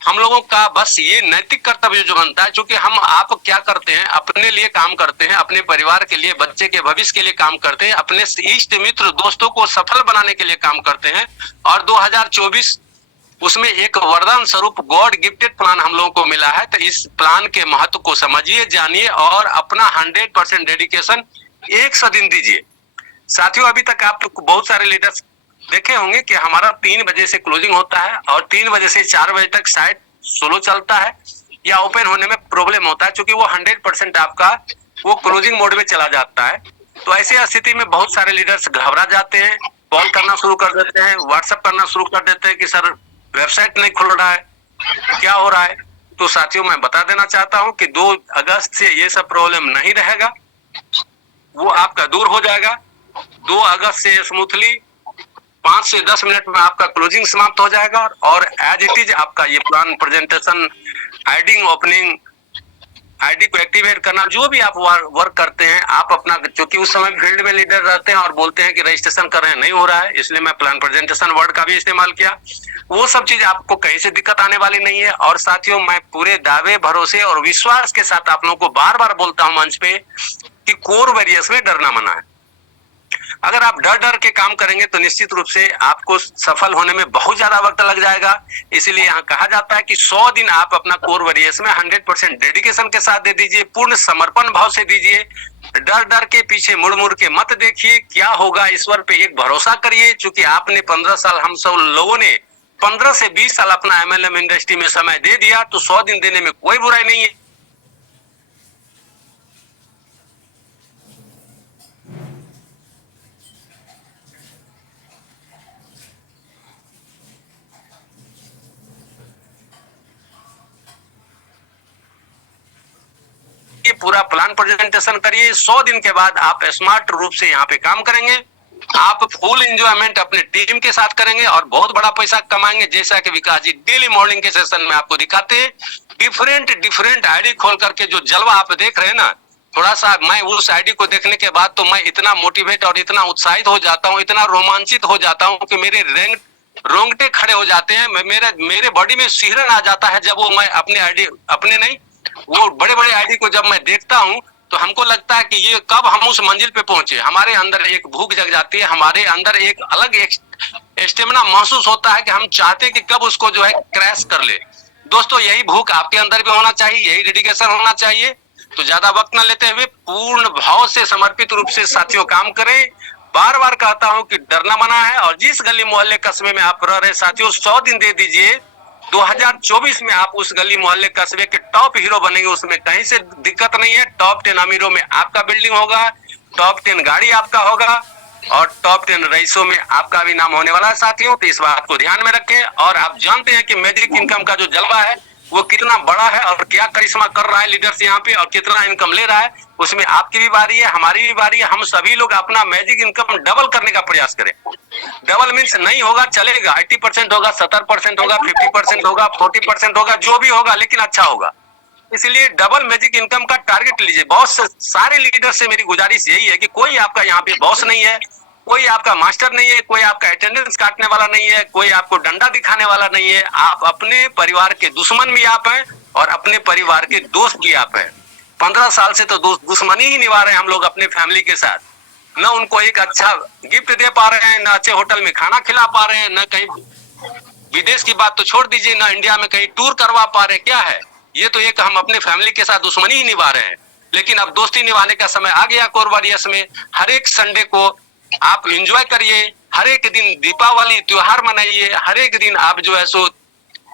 हम लोगों का बस ये नैतिक कर्तव्य जो बनता है, क्योंकि हम आप क्या करते हैं, अपने लिए काम करते हैं, अपने परिवार के लिए, बच्चे के भविष्य के लिए काम करते हैं, अपने इष्ट मित्र दोस्तों को सफल बनाने के लिए काम करते हैं। और 2024 उसमें एक वरदान स्वरूप गॉड गिफ्टेड प्लान हम लोगों को मिला है। तो इस प्लान के महत्व को समझिए, जानिए और अपना 100% डेडिकेशन 100 दिन दीजिए। साथियों, अभी तक आप बहुत सारे लीडर्स देखे होंगे कि हमारा 3 बजे से क्लोजिंग होता है और 3 बजे से 4 बजे तक शायद सोलो चलता है या ओपन होने में प्रॉब्लम होता है, क्योंकि वो 100% आपका वो क्लोजिंग मोड में चला जाता है। तो ऐसी स्थिति में बहुत सारे लीडर्स घबरा जाते हैं, कॉल करना शुरू कर देते हैं, व्हाट्सएप करना शुरू कर देते हैं कि सर वेबसाइट नहीं खुल रहा है, क्या हो रहा है। तो साथियों, मैं बता देना चाहता हूं कि 2 अगस्त से ये सब प्रॉब्लम नहीं रहेगा, वो आपका दूर हो जाएगा। 2 अगस्त से स्मूथली 5 से 10 मिनट में आपका क्लोजिंग समाप्त हो जाएगा और एज इट इज आपका ये plan presentation, hiding, opening, ID को एक्टिवेट करना, जो भी आप वर्क करते हैं आप अपना, क्योंकि उस समय फील्ड में लीडर रहते हैं और बोलते हैं कि रजिस्ट्रेशन कर रहे हैं, नहीं हो रहा है, इसलिए मैं प्लान प्रेजेंटेशन वर्ड का भी इस्तेमाल किया। वो सब चीज आपको कहीं से दिक्कत आने वाली नहीं है। और साथियों, मैं पूरे दावे, भरोसे और विश्वास के साथ आप लोगों को बार बार बोलता हूं मंच पे कि कोर वॉरियर्स में डरना मना है। अगर आप डर डर के काम करेंगे तो निश्चित रूप से आपको सफल होने में बहुत ज्यादा वक्त लग जाएगा। इसीलिए यहाँ कहा जाता है कि 100 दिन आप अपना कोर वॉरियर्स में 100% डेडिकेशन के साथ दे दीजिए, पूर्ण समर्पण भाव से दीजिए। डर डर के पीछे मुड़ मुड़ के मत देखिए, क्या होगा ईश्वर पे एक भरोसा करिए। क्योंकि आपने 15 साल, हम सब लोगों ने 15 से 20 साल अपना MLM इंडस्ट्री में समय दे दिया, तो 100 दिन देने में कोई बुराई नहीं है। पूरा प्लान प्रेजेंटेशन करिए। 100 दिन के बाद आप स्मार्ट रूप से यहाँ पे काम करेंगे, आप फुल एंजॉयमेंट अपने टीम के साथ करेंगे और बहुत बड़ा पैसा कमाएंगे। जैसा कि विकास जी डेली मॉर्निंग के सेशन में आपको दिखाते हैं, डिफरेंट आईडी खोल करके जो जलवा आप देख रहे हैं ना, थोड़ा सा मैं उस आईडी को देखने के बाद तो मैं इतना मोटिवेट और इतना उत्साहित हो जाता हूँ, इतना रोमांचित हो जाता हूँ कि मेरे रोंगटे खड़े हो जाते हैं। मेरे बॉडी में सिहरन आ जाता है जब वो मैं अपने आईडी, अपने नहीं, वो बड़े बड़े आईडी को जब मैं देखता हूं तो हमको लगता है कि ये कब हम उस मंजिल पे पहुंचे। हमारे अंदर एक भूख जग जाती है, हमारे अंदर एक अलग स्टेमिना महसूस होता है कि हम चाहते हैं कि कब उसको जो है क्रैश कर ले। दोस्तों, यही भूख आपके अंदर भी होना चाहिए, यही डेडिकेशन होना चाहिए। तो ज्यादा वक्त न लेते हुए पूर्ण भाव से, समर्पित रूप से साथियों काम करें। बार बार कहता हूं कि डरना मना है। और जिस गली मोहल्ले कस्बे में आप रह रहे साथियों, 100 दिन दे दीजिए। 2024 में आप उस गली मोहल्ले कस्बे के टॉप हीरो बनेंगे, उसमें कहीं से दिक्कत नहीं है। टॉप 10 अमीरों में आपका बिल्डिंग होगा, टॉप 10 गाड़ी आपका होगा और टॉप 10 रईसों में आपका भी नाम होने वाला है साथियों। तो इस बात को ध्यान में रखें। और आप जानते हैं कि मैजिक इनकम का जो जलवा है वो कितना बड़ा है और क्या करिश्मा कर रहा है लीडर्स यहाँ पे और कितना इनकम ले रहा है। उसमें आपकी भी बारी है, हमारी भी बारी है। हम सभी लोग अपना मैजिक इनकम डबल करने का प्रयास करें। डबल मीन्स नहीं होगा, चलेगा, 80% होगा, 70% होगा, 50% होगा, 40% होगा, जो भी होगा, लेकिन अच्छा होगा। इसलिए डबल मैजिक इनकम का टारगेट लीजिए। बहुत सारे लीडर से मेरी गुजारिश यही है कि कोई आपका यहाँ पे बॉस नहीं है, कोई आपका मास्टर नहीं है, कोई आपका अटेंडेंस काटने वाला नहीं है, कोई आपको डंडा दिखाने वाला नहीं है। आप अपने परिवार के दुश्मन भी आप हैं और अपने परिवार के दोस्त भी आप हैं। 15 साल से तो दुश्मनी ही निभा रहे हैं हम लोग अपने फैमिली के साथ। न उनको एक अच्छा गिफ्ट दे पा रहे हैं, न अच्छे होटल में खाना खिला पा रहे हैं, न कहीं विदेश की बात तो छोड़ दीजिए ना, इंडिया में कहीं टूर करवा पा रहे, क्या है ये तो एक हम अपने फैमिली के साथ दुश्मनी ही निभा रहे हैं। लेकिन अब दोस्ती निभाने का समय आ गया कोर वॉरियर्स में। हर एक संडे को आप एंजॉय करिए, हर एक दिन दीपावली त्योहार मनाइए, हर एक दिन आप जो है सो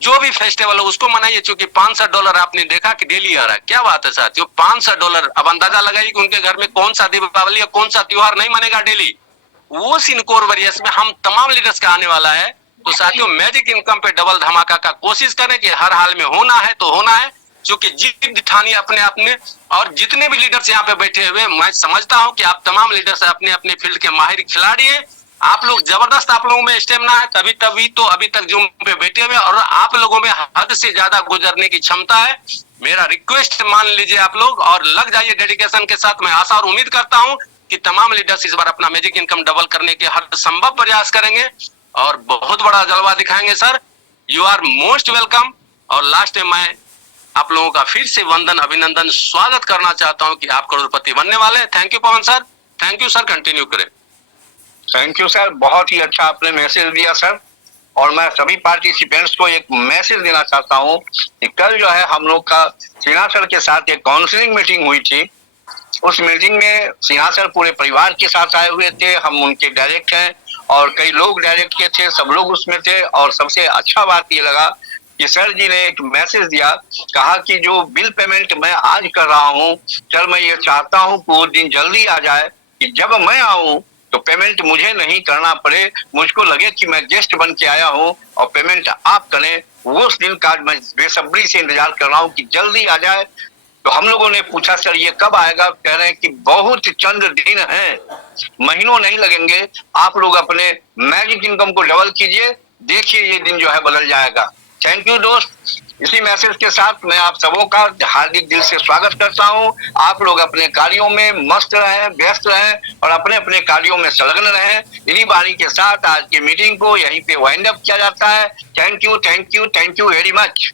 जो भी फेस्टिवल हो उसको मनाइए। क्योंकि $500 आपने देखा कि डेली आ रहा है, क्या बात है साथियों, $500। अब अंदाजा लगाइए कि उनके घर में कौन सा दीपावली या कौन सा त्योहार नहीं मनेगा डेली। वो सीन कोर वॉरियर्स में हम तमाम लीडर्स का आने वाला है। तो साथियों मैजिक इनकम पे डबल धमाका का कोशिश करें कि हर हाल में होना है तो होना है, क्योंकि जिद ठानी अपने आप में। और जितने भी लीडर्स यहाँ पे बैठे हुए, मैं समझता हूँ कि आप तमाम लीडर्स अपने अपने फील्ड के माहिर खिलाड़ी हैं। आप लोग जबरदस्त, आप लोगों में स्टेमिना है, तभी तो अभी तक जूम पे बैठे हुए, और आप लोगों में हद से ज्यादा गुजरने की क्षमता है। मेरा रिक्वेस्ट मान लीजिए आप लोग और लग जाइए डेडिकेशन के साथ। मैं आशा और उम्मीद करता हूँ कि तमाम लीडर्स इस बार अपना मैजिक इनकम डबल करने के हर संभव प्रयास करेंगे और बहुत बड़ा जलवा दिखाएंगे। Sir you are most welcome. और लास्ट में मैं आप लोगों का फिर से वंदन अभिनंदन स्वागत करना चाहता हूं कि आप करोड़पति बनने वाले हैं। Thank you Pawan sir, thank you sir, continue करें। थैंक यू सर, बहुत ही अच्छा आपने मैसेज दिया सर। और मैं सभी पार्टिसिपेंट्स को एक मैसेज देना चाहता हूं कि कल जो है हम लोग का सिन्हा सर के साथ एक काउंसलिंग मीटिंग हुई थी। उस मीटिंग में सिन्हा सर पूरे परिवार के साथ आए हुए थे, हम उनके डायरेक्ट हैं और कई लोग डायरेक्ट के थे, सब लोग उसमें थे। और सबसे अच्छा बात ये लगा कि सर जी ने एक मैसेज दिया, कहा कि जो बिल पेमेंट मैं आज कर रहा हूँ सर, मैं ये चाहता हूँ कि वो दिन जल्दी आ जाए कि जब मैं आऊँ तो पेमेंट मुझे नहीं करना पड़े, मुझको लगे कि मैं गेस्ट बन के आया हूँ और पेमेंट आप करें। वो उस दिन का मैं बेसब्री से इंतजार कर रहा हूँ कि जल्दी आ जाए। तो हम लोगों ने पूछा सर ये कब आएगा, कह रहे हैं कि बहुत चंद दिन हैं, महीनों नहीं लगेंगे। आप लोग अपने मैजिक इनकम को डबल कीजिए, देखिए ये दिन जो है बदल जाएगा। थैंक यू दोस्त। इसी मैसेज के साथ मैं आप सबों का हार्दिक दिल से स्वागत करता हूं। आप लोग अपने कार्यों में मस्त रहें, व्यस्त रहें और अपने अपने कार्यों में संलग्न रहें। इन्हीं बाणी के साथ आज की मीटिंग को यहीं पे वाइंड अप किया जाता है। Thank you, thank you, thank you very much.